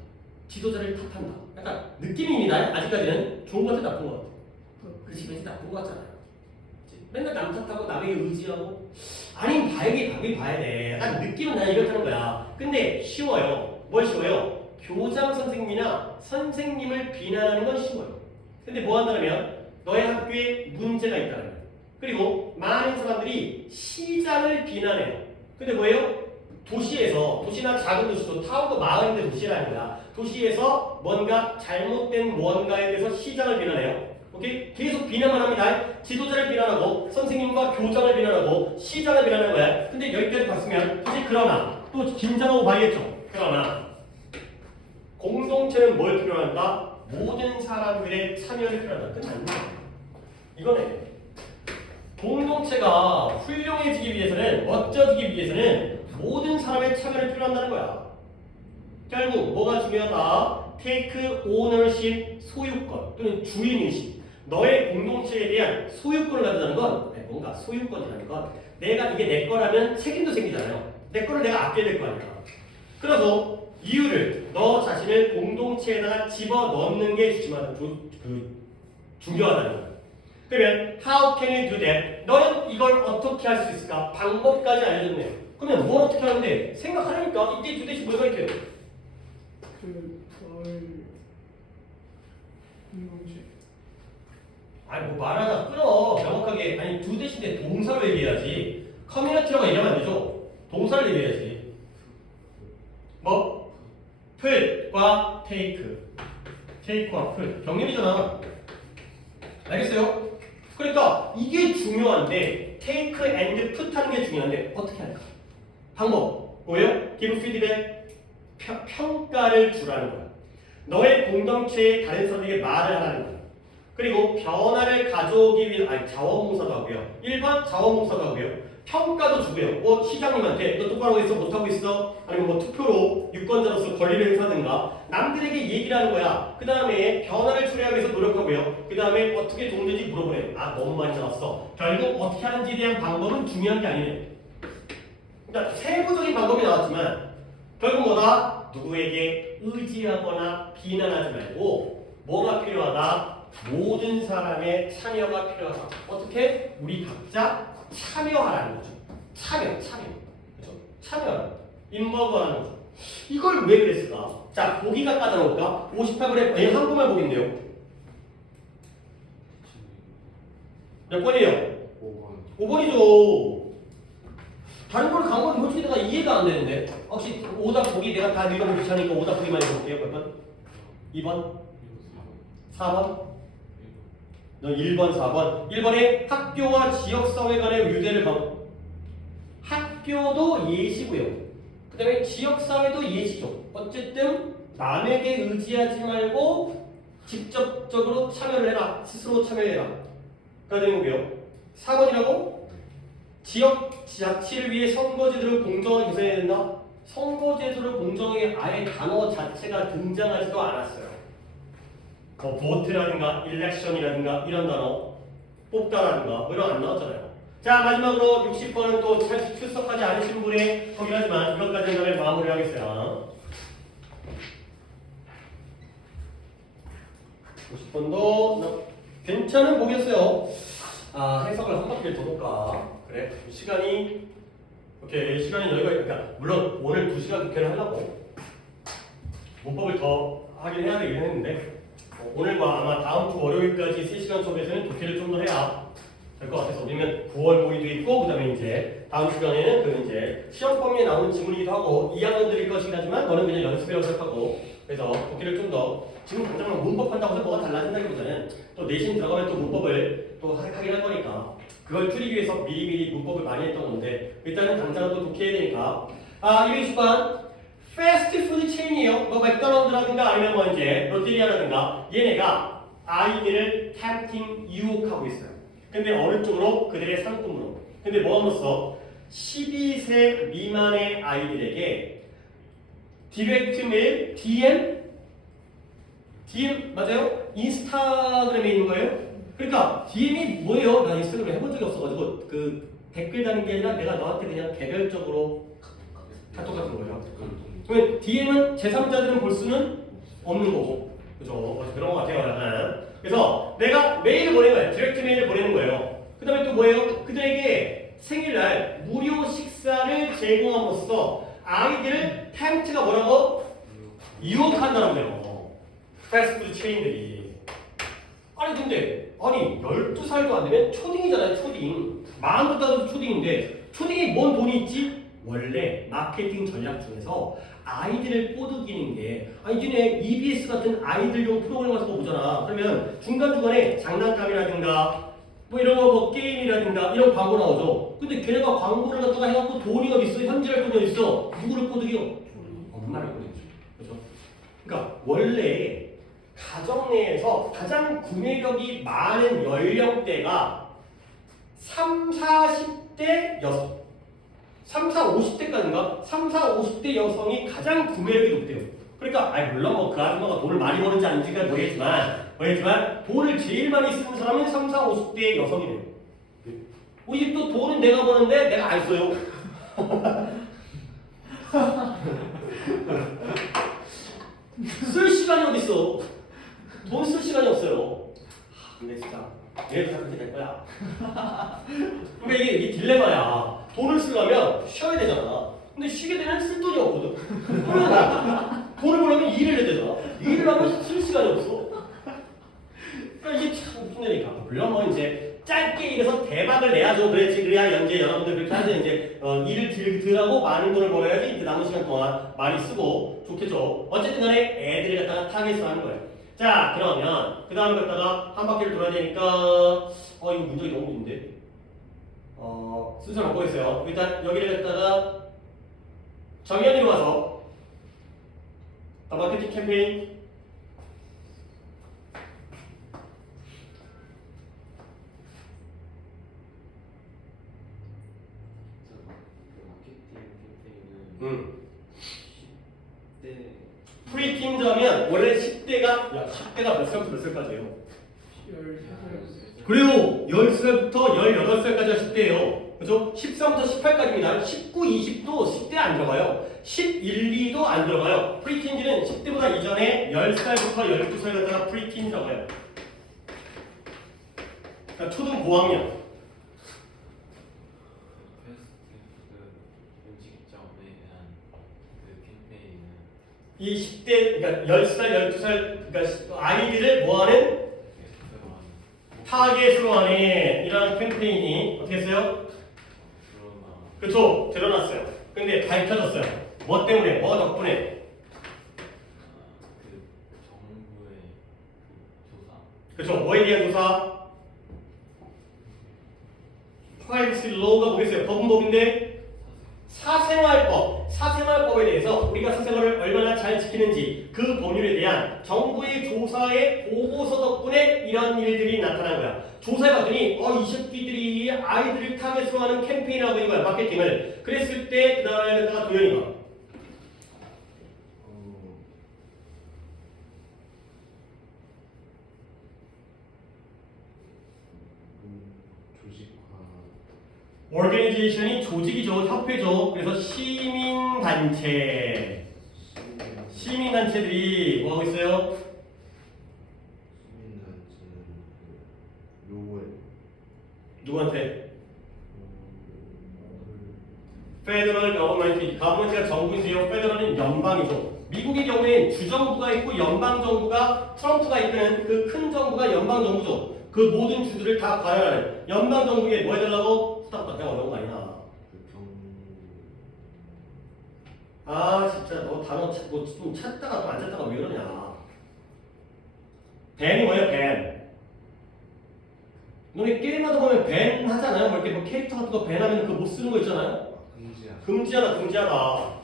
지도자를 탓한다. 약간 느낌입니다. 아직까지는 좋은 것 같아, 나쁜 것 같아. 그렇지, 왠지 나쁜 것 같잖아요. 그치? 맨날 남 탓하고 남에게 의지하고 아니면 답이 봐야 돼. 약간 느낌은 나 이렇다는 거야. 근데 쉬워요. 뭘 쉬워요? 교장 선생님이나 선생님을 비난하는 건 쉬워요. 근데 뭐 한다면 너의 학교에 문제가 있다는 거예요. 그리고 많은 사람들이 시장을 비난해요. 근데 뭐예요? 도시나 작은 도시도 타운도 마을인데 도시라는 거야. 도시에서 뭔가 잘못된 무언가에 대해서 시장을 비난해요. 오케이? 계속 비난만 합니다. 지도자를 비난하고 선생님과 교장을 비난하고 시장을 비난하는 거야. 근데 여기까지 봤으면 사실 그러나 또 긴장하고 봐야겠죠. 그러나 공동체는 뭘 필요로 한다? 모든 사람들의 참여를 필요하다. 끝났나? 이거네. 공동체가 훌륭해지기 위해서는 멋져지기 위해서는 모든 사람의 참여를 필요한다는 거야. 결국 뭐가 중요하다? 테이크 오너십 소유권 또는 주인의식. 너의 공동체에 대한 소유권을 가진다는 건 뭔가 소유권이라는 건 내가 이게 내 거라면 책임도 생기잖아요. 내 거를 내가 아껴야 될 거 아니야. 그래서 이유를 너 자신을 공동체에다가 집어넣는 게 중요하다는 거야. 그러면 how can you do that? 너는 이걸 어떻게 할 수 있을까? 방법까지 알려줬네요. 그러면 뭘 어떻게 하는데? 생각하려니까 이때 두 대씩 뭘 가르쳐요? 공동체 아니 뭐 말하자 끊어. 명확하게 아니 두 대신데 동사로 얘기해야지. 커뮤니티라고 얘기하면 안 되죠. 동사를 얘기해야지. 뭐? 풀과 테이크. 테이크와 풀. 병렬이잖아. 알겠어요? 그러니까 이게 중요한데 테이크 앤드 풋 하는 게 중요한데 어떻게 할까? 방법 뭐예요? give feedback 평가를 주라는 거야. 너의 공동체의 다른 사람에게 말을 하라는 거야. 그리고 변화를 가져오기 위해 자원봉사도 하고요. 1번 자원봉사도 하고요. 평가도 주고요. 뭐 시장님한테 너 똑바로 했어? 못하고 있어? 아니면 뭐 투표로 유권자로서 권리를 행사하든가 남들에게 얘기를 하는 거야. 그 다음에 변화를 초래하기 위해서 노력하고요. 그 다음에 어떻게 도움되는지 물어보래요. 아 너무 많이 나왔어. 결국 어떻게 하는지에 대한 방법은 중요한 게 아니네. 그러니까 세부적인 방법이 나왔지만 결국 뭐다? 누구에게 의지하거나 비난하지 말고 뭐가 필요하다? 모든 사람의 참여가 필요하다. 어떻게? 우리 각자 참여하라는 거죠. 참여. 그렇죠? 참여하는 거. 인버브하는 거죠. 이걸 왜 그랬을까? 자, 보기가 까다로울까? 58번에 한국말 보기인데요. 몇 번이에요? 5번. 5번이죠. 다른 걸 강조는 솔직히 내가 이해가 안 되는데 혹시 오답 보기 내가 다 읽어보기 귀찮으니까 오답 보기만 해볼게요. 몇 번? 2번? 4번? 너 1번, 4번. 1번에 학교와 지역사회 간의 유대를 가고 학교도 예시고요. 그 다음에 지역사회도 예시죠. 어쨌든 남에게 의지하지 말고 직접적으로 참여를 해라. 스스로 참여해라. 그 다음에 뭐고요? 4번이라고? 지역 자치를 위해 선거제도를 공정하게 개선해야 된다? 선거제도를 공정하게 아예 단어 자체가 등장하지도 않았어요. 뭐 보트라든가 일렉션이라든가 이런 단어 뽑다라든가 뭐 이런 안 나왔잖아요. 자 마지막으로 60번은 또 사실 출석하지 않으신 분의 거긴 하지만 이것까지 하면 마무리하겠어요. 50번도 괜찮은 보겠어요. 아 해석을 한 바퀴를 더 볼까? 그래 시간이 오케이 시간이 여기가 있으니까 물론 오늘 2시간 국회를 하려고 문법을 더 하긴 해야 되긴 했는데 오늘과 아마 다음 주 월요일까지 3시간 속에서는 독해를 좀 더 해야 될 것 같아서 우리는 9월 모의도 있고 그다음에 이제 다음 시간에는 그 이제 시험 범위에 나오는 지문이기도 하고 2학년들일 것이긴 하지만 너는 그냥 연습이라고 생각하고 그래서 독해를 좀 더 지금 당장 문법 한다고 해서 뭐가 달라진다기보다는 또 내신 들어가면 또 문법을 또 하긴 할 거니까 그걸 줄이기 위해서 미리미리 문법을 많이 했던 건데 일단은 당장은 또 독해해야 되니까 220번 패스트푸드 체인이에요. 뭐 맥도날드라든가 아니면 뭐 이제 롯데리아라든가 얘네가 아이들을 템팅 유혹하고 있어요. 근데 어느 쪽으로? 그들의 상품으로. 근데 뭐함으로써 12세 미만의 아이들에게 디렉트 메일, DM 맞아요? 인스타그램에 있는 거예요? 그러니까 DM이 뭐예요? 나 인스타그램 해본 적이 없어가지고 그 댓글 다는 게 아니라 내가 너한테 그냥 개별적으로 카톡 같은 거예요. 그러면 DM은 제3자들은 볼 수는 없는 거고, 그죠? 그런 거 같아요. 약간. 그래서 내가 메일을 보내는 거예요. 디렉트 메일을 보내는 거예요. 그 다음에 또 뭐예요? 그들에게 생일날 무료 식사를 제공함으로써 아이들을 템트가 뭐라고? 유혹한다는 거예요. 패스트푸드 체인들이. 아니 근데 12살도 안 되면 초딩이잖아요. 초딩. 마음부터 따도 초딩인데 초딩에 뭔 돈이 있지? 원래 마케팅 전략 중에서 아이들을 꼬드기는 게 니네 EBS 같은 아이들용 프로그램 같은 거 보잖아. 그러면 중간중간에 장난감이라든가 뭐 이런 거 뭐 게임이라든가 이런 광고 나오죠. 근데 걔네가 광고를 갖다가 해갖고 돈이 어디 있어? 현질할 돈이 어디 있어? 누구를 꼬드겨? 엄마를 꼬드기죠. 그렇죠? 그러니까 원래 가정 내에서 가장 구매력이 많은 연령대가 3, 40대 여성 3, 4, 50대까지인가? 3, 4, 50대 여성이 가장 구매력이 높대요. 그러니까 물론 뭐 그 아줌마가 돈을 많이 버는지 아닌지는 모르겠지만 돈을 제일 많이 쓰는 사람은 3, 4, 50대 여성이래요. 우리 집도 돈은 내가 버는데 내가 안 써요. 쓸 시간이 어딨어. 돈 쓸 시간이 없어요. 근데 진짜 얘도 다 그렇게 될 거야. 그러니까 이게 딜레마야. 돈을 쓰려면 쉬어야 되잖아. 근데 쉬게 되면 쓸 돈이 없거든. 그러면 돈을 벌려면 일을 해야 되잖아. 일을 하면 쓸 시간이 없어. 그러니까 이게 참 무슨 일이니까. 물론 뭐 이제 짧게 일해서 대박을 내야죠. 그래야 이제 여러분들 그렇게 하세요. 이제 일을 덜하고 많은 돈을 벌어야지 이제 남은 시간 동안 많이 쓰고 좋겠죠. 어쨌든 간에 애들을 갖다가 타겟으로 하는 거예요. 자 그러면 그 다음에 갖다가 한 바퀴를 돌아야 되니까 이거 문제가 너무 긴데 순서를 바꾸겠어요. 일단 여기를 갖다가 정연이로 가서 마케팅 캠페인 마케팅 캠페인은 10대 프리틴저면 원래 10대가 몇 살부터 몇 살까지예요? 13살. 그래요. 10살부터 18살까지가 10대예요. 그죠? 13부터 18까지입니다. 19, 20도 10대 안 들어가요. 11, 2도 안 들어가요. 프리틴즈는 10대보다 이전에 10살부터 12살 갖다가 프리틴 들어가요. 그러니까 초등 고학년. 패스트푸드 음식점에 대한 그 캠페인은 이 10대, 그러니까 10살, 12살, 그러니까 아이들을 뭐하는? 타겟으로 하는 이런 캠페인이 어떻게 했어요? 그렇죠. 드러났어요. 근데 밝혀졌어요. 뭐 때문에? 뭐 덕분에? 그 정부의 그 조사. 그렇죠. 뭐에 대한 조사? 프라이버시 로우가 뭐겠어요? 법인데 사생활법에 대해서 우리가 사생활을 얼마나 잘 지키는지 그 법률에 대한 정부의 조사의 보고서 덕분에 이런 일들이 나타난 거야. 조사해봤더니 이 새끼들이 아이들을 타겟으로 하는 캠페인을 하고 있는 거야. 마케팅을. 그랬을 때 그 다음에 갖다가 도현이가 오르게니제이션이 조직이죠. 협회죠. 그래서 시민단체들이 뭐 하고 있어요? 누구한테? 페더럴 거버먼트가 정부인데요. 페더럴은 연방이죠. 미국의 경우에는 주정부가 있고 연방정부가 트럼프가 이끄는 그 큰 정부가 연방정부죠. 그 모든 주들을 다 과열하는 연방정부에 뭐 해달라고? 후딱후딱 그냥 어려운 거 아니야. 아 진짜 너 단어 뭐좀 찾다가 또 안 찾다가 왜 이러냐. 밴이 뭐예요? 밴. 너네 게임하다 보면 밴 하잖아요. 뭐 이렇게 뭐 캐릭터 같은 거 밴하면 그거 못 쓰는 거 있잖아요. 금지하다 금지하다.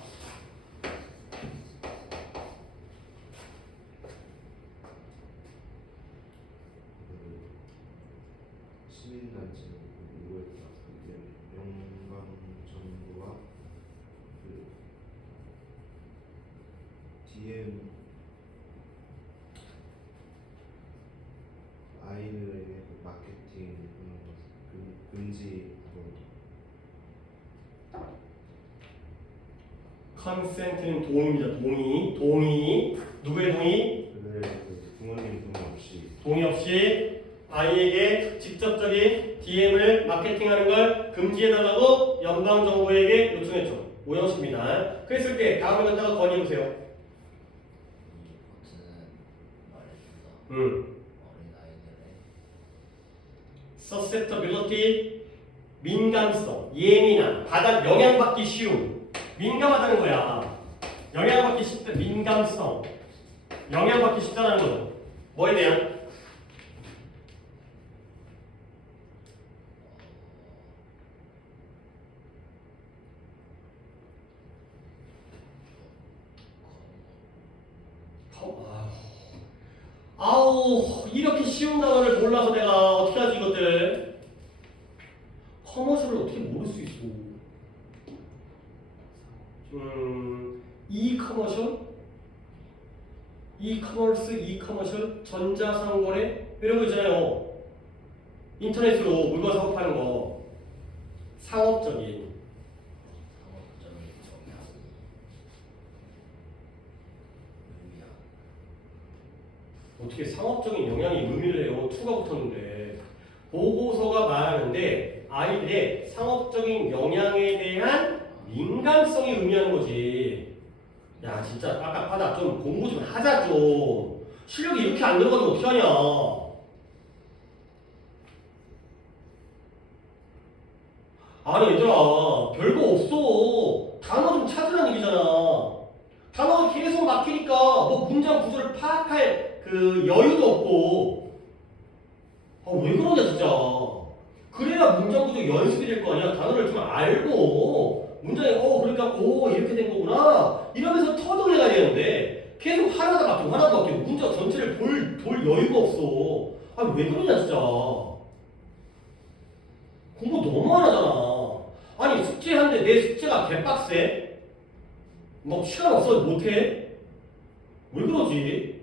시민단체 누구였다? 그게 영광정부와 그 DM 아이들에게 마케팅 그런 거 금지 컨센트는 동의입니다. 동의. 누구의 동의? 그들의 그 부모님 동의 없이 동의 없이 아이에게 직접적인 DM을 마케팅하는 걸 금지해달라고 연방정부에게 요청했죠. 오형식입니다. 그랬을 때 다음을 갖다가 건의해보세요. susceptibility, 민감성, 예민한, 받아 영향받기 쉬운, 민감하다는 거야. 영향받기 쉽다, 민감성, 영향받기 쉽다는 거죠. 뭐에 대한? 아우 이렇게 쉬운 단어를 몰라서 내가 어떻게 하지 이것들. 커머셜을 어떻게 모를 수 있어. 이커머셜, 이커머스, 이커머셜, 전자상거래 이런 거 있잖아요. 인터넷으로 물건 사고 파는 거. 상업적인. 어떻게 상업적인 영향이 의미를 해요? 투가 붙었는데. 보고서가 말하는데 아이들의 상업적인 영향에 대한 민감성이 의미하는 거지. 야 진짜 깝깝하다. 좀 공부 좀 하자 좀. 실력이 이렇게 안 들어가면 어떡하냐. 아니 얘들아 별거 없어. 단어 좀 찾으라는 얘기잖아. 단어가 계속 막히니까 뭐 문장 구조를 파악할 그 여유도 없고. 아 왜 그러냐 진짜. 그래야 문장 구조 연습이 될 거 아니야. 단어를 좀 알고 문장에 그러니까 이렇게 된 거구나 이러면서 터득을 해야 되는데 계속 하나도 막히고 하나도 막히고 문장 전체를 볼 여유가 없어. 아 왜 그러냐 진짜. 공부 너무 안 하잖아. 아니 숙제하는데 내 숙제가 개빡세? 막 시간 없어서 못해? 왜 그러지?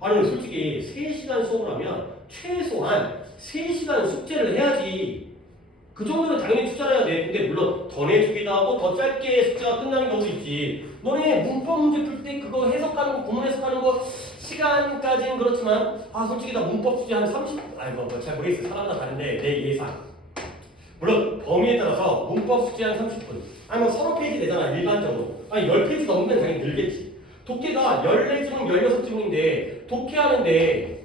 아니 솔직히 3시간 수업을 하면 최소한 3시간 숙제를 해야지. 그 정도는 당연히 투자를 해야 돼. 근데 물론 더 내주기도 하고 더 짧게 숙제가 끝나는 경우도 있지. 너네 문법 문제 풀 때 그거 해석하는 거, 구문 해석하는 거 시간까지는 그렇지만 솔직히 나 문법 숙제 한 30... 잘 모르겠어. 사람마다 다른데 내 예상. 물론 범위에 따라서 문법 숙제 한 30분. 아니 뭐 서너 페이지 되잖아 일반적으로. 아니 10페이지 넘으면 당연히 늘겠지. 독해가 14지문 16지문인데 독해하는데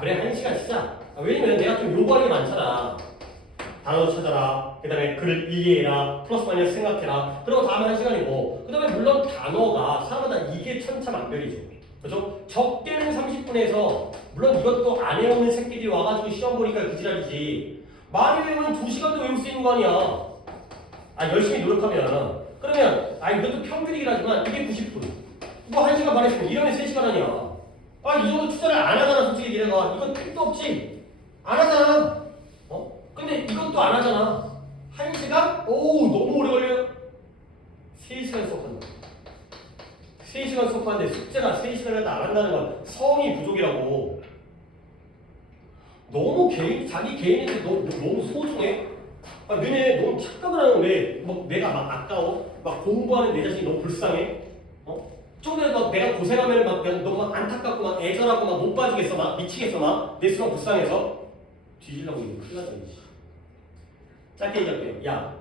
그래 1시간 치자. 왜냐면 내가 좀 요구하는 게 많잖아. 단어 찾아라. 그 다음에 글 이해해라. 플러스 마이너스 생각해라. 그리고 다음에 1시간이고 그 다음에 물론 단어가 사람마다 이게 천차만별이죠. 그죠? 적게는 30분에서 물론 이것도 안 해오는 새끼들이 와가지고 시험 보니까 그 지랄이지. 많이 외우면 2시간도 외울 수 있는 거 아니야. 열심히 노력하면. 그러면 이것도 평균이긴 하지만 이게 90분. 이거 1시간 반 했으면 이러면 3시간 아니야. 이 정도 투자를 안 하잖아 솔직히 니네가. 이건 택도 없지. 안 하잖아. 근데 이것도 안 하잖아. 1시간? 너무 오래 걸려요. 3시간 수업한다. 3시간 수업하는데 숙제가 3시간을 안 한다는 건 성의 부족이라고. 너무 자기 개인인데 너무 소중해. 너네 너무 착각을 하는 왜 내가 막 아까워? 막 공부하는 내 자신이 너무 불쌍해? 좀 전에 막 내가 고생하면 너무 막 안타깝고 막 애절하고 막 못 빠지겠어 막 미치겠어 막 내 수가 불쌍해서 뒤지려고 이거 큰일 나더니. 짧게 얘기할게요. 야,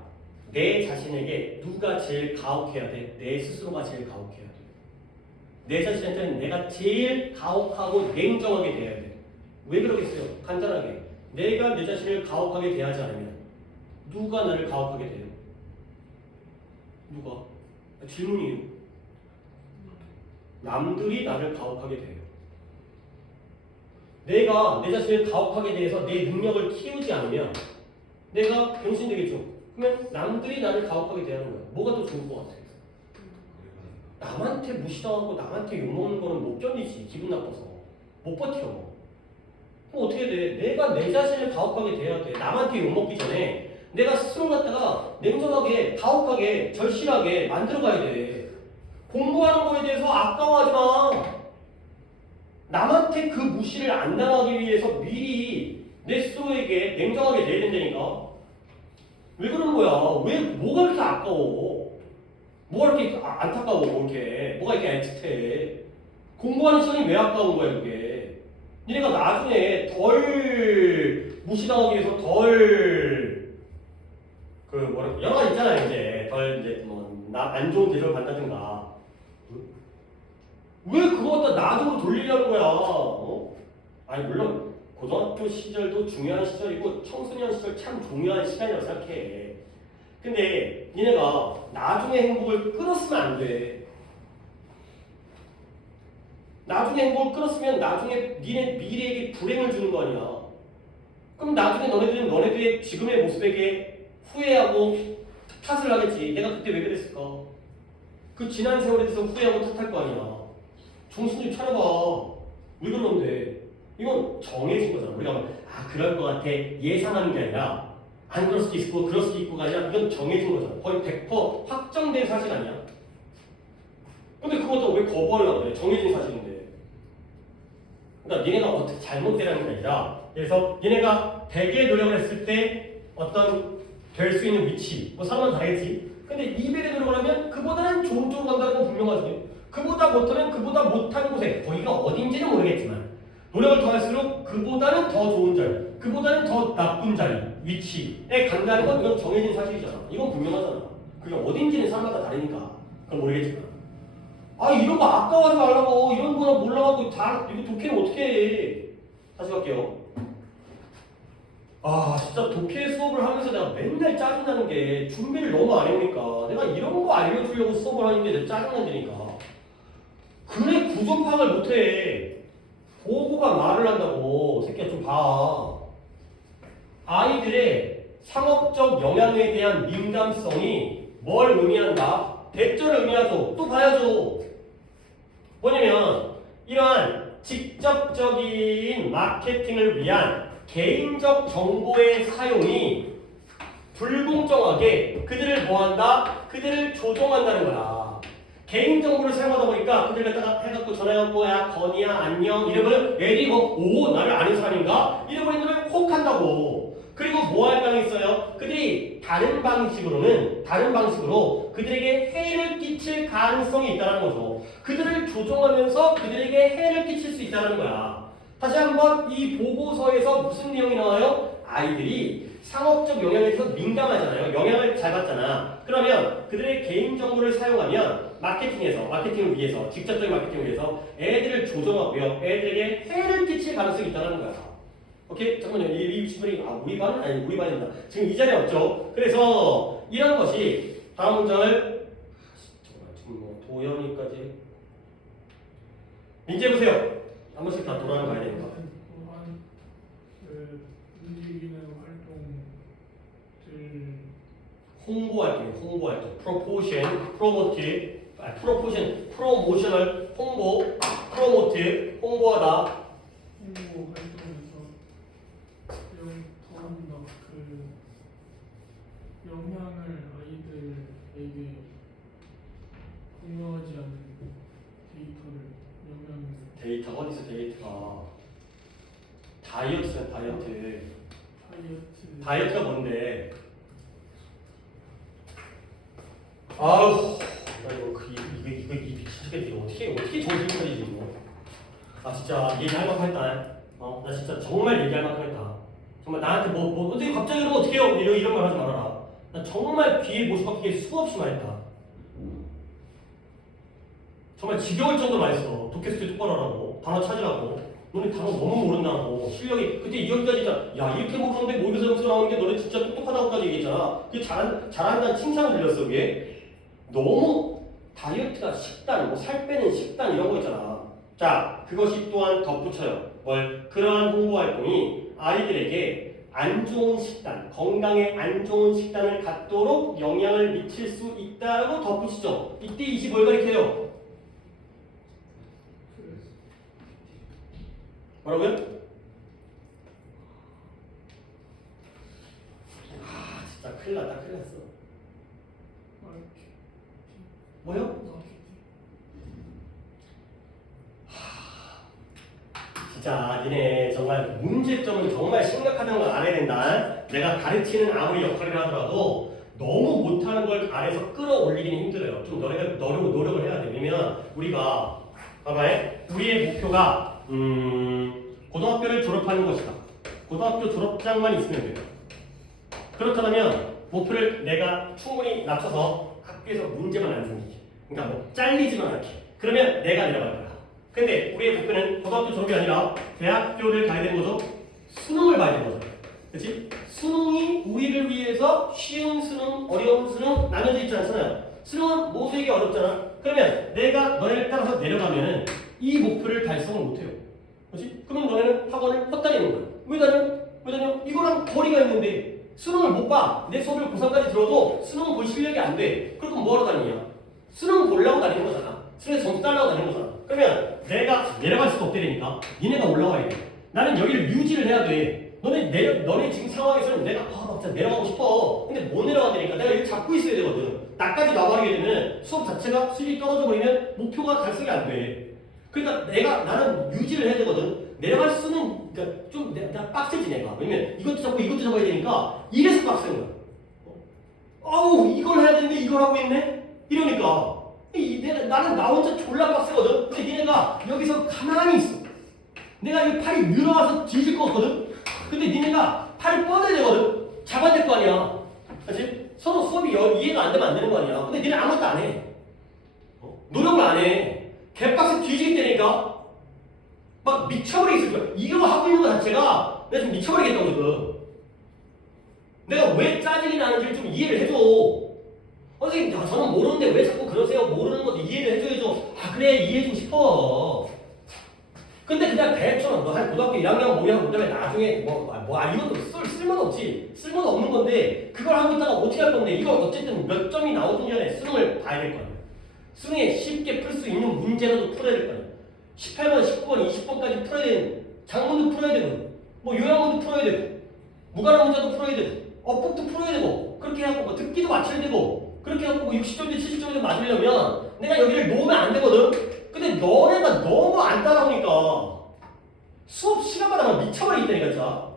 내 자신에게 누가 제일 가혹해야 돼? 내 스스로가 제일 가혹해야 돼. 내 자신한테는 내가 제일 가혹하고 냉정하게 대해야 돼. 왜 그러겠어요? 간단하게 내가 내 자신을 가혹하게 대하지 않으면 누가 나를 가혹하게 돼요? 누가? 질문이에요. 남들이 나를 가혹하게 돼요. 내가 내 자신을 가혹하게 대해서 내 능력을 키우지 않으면 내가 병신되겠죠. 그러면 남들이 나를 가혹하게 대하는 거야. 뭐가 더 좋을 것 같아? 남한테 무시당하고 남한테 욕먹는 거는 못 견디지. 기분 나빠서 못 버텨. 그럼 어떻게 돼? 내가 내 자신을 가혹하게 대해야 돼. 남한테 욕먹기 전에 내가 스스로 갖다가 냉정하게 가혹하게 절실하게 만들어가야 돼. 공부하는 거에 대해서 아까워하지 마. 남한테 그 무시를 안 당하기 위해서 미리 내 스스로에게 냉정하게 대해야 된다니까. 왜 그러는 거야? 왜 뭐가 이렇게 아까워? 뭐가 이렇게 안타까워? 이렇게 뭐가 이렇게 애틋해? 공부하는 시간이 왜 아까운 거야 그게? 니네가 나중에 덜 무시당하기 위해서 덜 그 뭐랄까 여러 가지 있잖아요. 이제 덜 이제 뭐 나 안 좋은 대접을 받는다든가. 왜 그거 갖다 나중으로 돌리려는 거야? 어? 아니 물론 고등학교 시절도 중요한 시절이고 청소년 시절 참 중요한 시간이라고 생각해. 근데 니네가 나중에 행복을 끊었으면 안 돼. 나중에 행복을 끊었으면 나중에 니네 미래에게 불행을 주는 거 아니야. 그럼 나중에 너네들은 너네들의 지금의 모습에게 후회하고 탓을 하겠지. 내가 그때 왜 그랬을까? 그 지난 세월에 대해서 후회하고 탓할 거 아니야. 정신 좀 차려봐. 왜 그러는데? 이건 정해진 거잖아. 우리가 그럴 것 같아 예상하는 게 아니라 안 그럴 수도 있고 그럴 수도 있고가 아니라 이건 정해진 거잖아. 거의 100% 확정된 사실 아니야. 근데 그것도 왜 거부하려고 그래? 정해진 사실인데. 그러니까 얘네가 어떻게 잘못되라는 게 아니라 그래서 얘네가 100의 노력을 했을 때 어떤 될 수 있는 위치 뭐 사람은 다르겠지. 근데 200의 노력을 하면 그보다는 좋은 쪽으로 간다는 건 분명하지. 그보다 못하면 그보다 못한 곳에 거기가 어딘지는 모르겠지만 노력을 더할수록 그보다는 더 좋은 자리, 그보다는 더 나쁜 자리, 위치에 간다는 건 이건 정해진 사실이잖아. 이건 분명하잖아. 그게 어딘지는 사람마다 다르니까 그건 모르겠지만 이런 거 아까워하지 말라고. 이런 거나 몰라가고 다 이거 독해는 어떻게 해. 다시 갈게요. 진짜 독해 수업을 하면서 내가 맨날 짜증나는 게 준비를 너무 안 해오니까 내가 이런 거 알려주려고 수업을 하는데 내가 짜증난다니까. 그래 구조 파악을 못해. 보고가 말을 한다고. 새끼야 좀 봐. 아이들의 상업적 영향에 대한 민감성이 뭘 의미한다? 대절을 의미하죠. 또 봐야죠. 뭐냐면 이러한 직접적인 마케팅을 위한 개인적 정보의 사용이 불공정하게 그들을 뭐한다? 그들을 조종한다는 거야. 개인정보를 사용하다 보니까 그들 갖다가 해갖고 전화해갖고 야 건이야 안녕 이러면 애들이 나를 아는 사람인가? 이러고 있으면 혹 한다고. 그리고 뭐 할 가능성이 있어요? 그들이 다른 방식으로 그들에게 해를 끼칠 가능성이 있다는 거죠. 그들을 조종하면서 그들에게 해를 끼칠 수 있다는 거야. 다시 한번 이 보고서에서 무슨 내용이 나와요? 아이들이 상업적 영향에 대해서 민감하잖아요. 영향을 잘 받잖아. 그러면 그들의 개인정보를 사용하면 마케팅을 위해서, 직접적인 마케팅을 위해서 애들을 조종하고요. 애들에게 해를 끼칠 가능성이 있다는 거야. 오케이? 잠깐만요. 이 친구들이 우리 반은? 아니 우리 반입니다. 지금 이 자리에 없죠. 그래서 이런 것이 다음 문장을 지금 뭐 도연이까지 민재 보세요. 한 번씩 다 돌아가는 거 아니니까. 움직이는 활동들 홍보할 때 프로모셔널 홍보하다. 홍보 활동에서 더한다 영향을 아이들에게 공유하지 않는 데이터가 어디서 데이터가 다이어트잖아. 다이어트가 뭔데? 이거 어떻게 정신 차리지 이거? 진짜 얘기할 만큼 했다. 나 진짜 정말 얘기할 만큼 했다. 정말 나한테 어떻게 갑자기 이러면 어떻게 해요? 이런 말 하지 말아라. 나 정말 귀에 못이 박히게 수없이 말했다. 정말 지겨울 정도로 많이 써. 독해스트 똑바로 하라고. 단어 찾으라고. 너네 단어 너무 모른다고. 실력이 그때 이전까지 야 이렇게 모르는데 모의고사 점수 나오는 게 너네 진짜 똑똑하다고까지 얘기했잖아. 그게 잘한다는 칭찬을 들렸어 그게. 너무 다이어트가 식단, 뭐 살 빼는 식단 이런 거 있잖아. 자, 그것이 또한 덧붙여요. 뭘? 그러한 홍보 활동이 아이들에게 안 좋은 식단, 건강에 안 좋은 식단을 갖도록 영향을 미칠 수 있다고 덧붙이죠. 이때 이시 뭘 가리켜요? 뭐라고요? 아, 진짜 큰일 났다, 큰일 났어. 뭐요? 진짜 니네 정말 문제점은 정말 심각하다는 걸 알아야 된다. 내가 가르치는 아무리 역할을 하더라도 너무 못하는 걸 아래서 끌어올리기는 힘들어요. 좀 너네가 노력을 해야 돼. 왜냐면 우리가 봐봐요. 우리의 목표가 고등학교를 졸업하는 것이다. 고등학교 졸업장만 있으면 돼요. 그렇다면 목표를 내가 충분히 낮춰서 학교에서 문제만 안 생기게. 그러니까 뭐 잘리지만 않게. 그러면 내가 내려갈 거야. 근데 우리의 목표는 고등학교 졸업이 아니라 대학교를 가야 되는 거죠. 수능을 봐야 되는 거죠. 그렇지? 수능이 우리를 위해서 쉬운 수능, 어려운 수능 나눠져 있지 않잖아요. 수능은 모두에게 어렵잖아. 그러면 내가 너네를 따라서 내려가면은 이 목표를 달성을 못해요. 그렇지? 그럼 너네는 학원을 헛다니는 거야. 왜 다녀? 왜 다녀? 이거랑 거리가 있는데 수능을 못 봐. 내 수업을 고3까지 들어도 수능 볼 실력이 안 돼. 그럼 뭐하러 다니냐? 수능 보려고 다니는 거잖아. 수능에서 점수 따려고 다니는 거잖아. 그러면 내가 내려갈 수가 없다니까. 니네가 올라와야 돼. 나는 여기를 유지를 해야 돼. 너네 지금 상황에서는 내가 진짜 내려가고 싶어. 근데 못 내려간다니까. 내가 여기 잡고 있어야 되거든. 나까지 나와버리게 되면 수업 자체가 수익이 떨어져 버리면 목표가 달성이 안 돼. 그러니까 나는 유지를 해야 되거든. 내려갈 수는 그러니까 좀 내가 빡세지 내가. 왜냐면 이것도 잡고 이것도 잡아야 되니까 이래서 빡센 거야. 아우 이걸 해야 되는데 이걸 하고 있네. 이러니까. 나는 나 혼자 졸라 빡세거든. 근데 니네가 여기서 가만히 있어. 내가 이 팔이 늘어와서 뒤질 거거든. 근데 니네가 팔이 뻗어야 되거든. 잡아야 될 거 아니야. 그렇지? 서로 수업이 이해가 안 되면 안 되는 거 아니야. 근데 니네 아무것도 안 해. 노력을 안 해. 개빡세 뒤지겠다니까. 막 미쳐버리겠어. 이거 하고 있는 거 자체가 내가 좀 미쳐버리겠다고 지금. 내가 왜 짜증이 나는지를 좀 이해를 해줘. 선생님, 저는 모르는데 왜 자꾸 그러세요? 모르는 것도 이해를 해줘야죠. 아, 그래, 이해해주고 싶어. 근데 그냥 대충, 너 한 고등학교 1학년 모의하고 그다음에 나중에 이것도 쓸모도 없지. 쓸모도 없는 건데, 그걸 하고 있다가 어떻게 할 건데, 이걸 어쨌든 몇 점이 나오든 전에 수능을 봐야 될 거 아니야. 수능에 쉽게 풀 수 있는 문제라도 풀어야 될 거 아니야. 18번, 19번, 20번까지 풀어야 되는, 장문도 풀어야 되고, 뭐 요양문도 풀어야 되고, 무관한 문제도 풀어야 되고, 어법도 풀어야 되고, 그렇게 해갖고 뭐 듣기도 맞춰야 되고, 그렇게 해갖고 뭐 60점대 70점대 맞으려면 내가 여기를 놓으면 안 되거든. 근데 너네가 너무 안 따라오니까 수업 시간마다 막 미쳐버리겠다니까 진짜.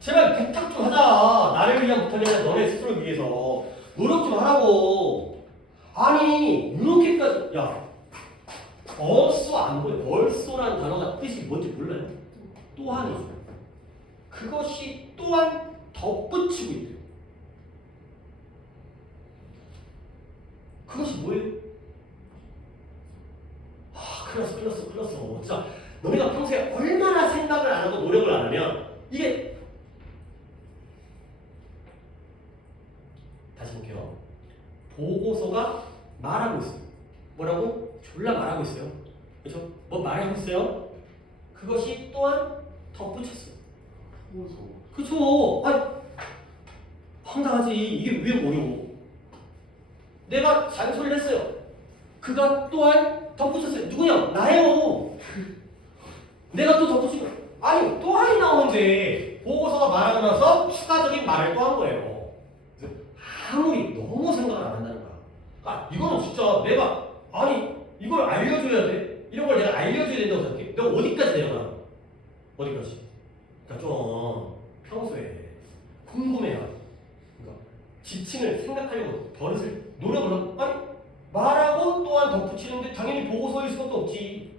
제발 부탁 좀 하자. 나를 위한 부탁이 아니라 너네 스스로를 위해서 노력 좀 하라고. 아니 이렇게까지 벌써 안 보여. 벌써라는 단어가 뜻이 뭔지 몰라요. 또한이죠. 그것이 또한 덧붙이고 있대요. 그것이 뭐예요? 큰일 났어. 진짜 너네가 평소에 얼마나 생각을 안 하고 노력을 안 하면 이게 다시 볼게요. 보고서가 말하고 있어요. 뭐라고? 졸라 말하고 있어요. 그렇죠? 뭐 말하고 있어요? 그것이 또한 덧붙였어요. 그렇죠. 아니 황당하지. 이게 왜 어려워? 내가 잔소리를 했어요. 그가 또한 덧붙였어요. 누구냐? 나예요. 내가 또 덧붙이고 아니 또한이 나오는데 보고서가 말하고 나서 추가적인 말을 또 한 거예요. 아무리 너무 생각을 안 한다는 거야. 이거는 진짜 내가 이걸 알려줘야 돼. 이런 걸 내가 알려줘야 된다고 생각해. 내가 어디까지 내려가? 어디까지? 그러니까 좀 평소에 궁금해요. 그러니까 지층을 생각하려고 버릇을 노력을 하고 말하고 또한 덧붙이는데 당연히 보고서일 수밖에 없지.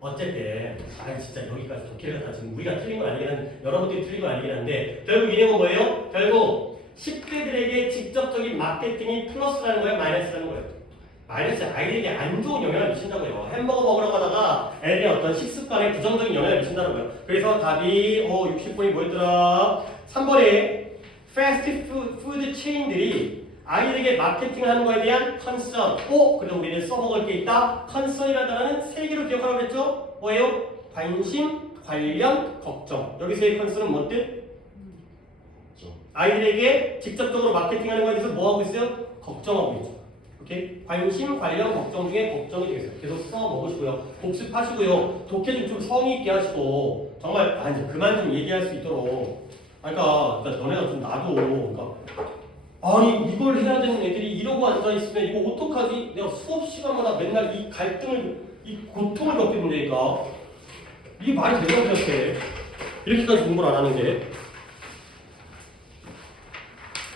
어쨌든 진짜 여기까지 독해를 갖다 지금 우리가 틀린 건 아니긴 한데 여러분들이 틀린 건 아니긴 한데 결국 이 내용은 뭐예요? 결국 10대들에게 직접적인 마케팅이 플러스라는 거예요? 마이너스라는 거예요? 마이너스 아이들에게 안 좋은 영향을 미친다고요. 햄버거 먹으러 가다가 애들의 어떤 식습관에 부정적인 영향을 미친다고요. 그래서 답이 60분이 뭐였더라? 3번에 패스트푸드 체인들이 아이들에게 마케팅을 하는 거에 대한 컨선. 그래도 우리는 써먹을 게 있다. 컨선이라는 단어는 세 개로 기억하라고 그랬죠? 뭐예요? 관심, 관련, 걱정. 여기서의 컨선은 뭔 뜻? 걱정. 아이들에게 직접적으로 마케팅하는 거에 대해서 뭐 하고 있어요? 걱정하고 있죠. 오케이? 관심, 관련, 걱정 중에 걱정이 되겠어요. 계속 써먹으시고요. 복습하시고요. 독해 좀 성의 있게 하시고 정말 이제 그만 좀 얘기할 수 있도록. 그러니까 너네가 좀 놔둬. 그러니까 아니 이걸 해야 되는 애들이 이러고 앉아 있으면 이거 어떡하지? 내가 수업 시간마다 맨날 이 갈등을, 이 고통을 겪게 된다니까. 이게 말이 되냐고 생각해. 이렇게까지 공부를 안 하는 게.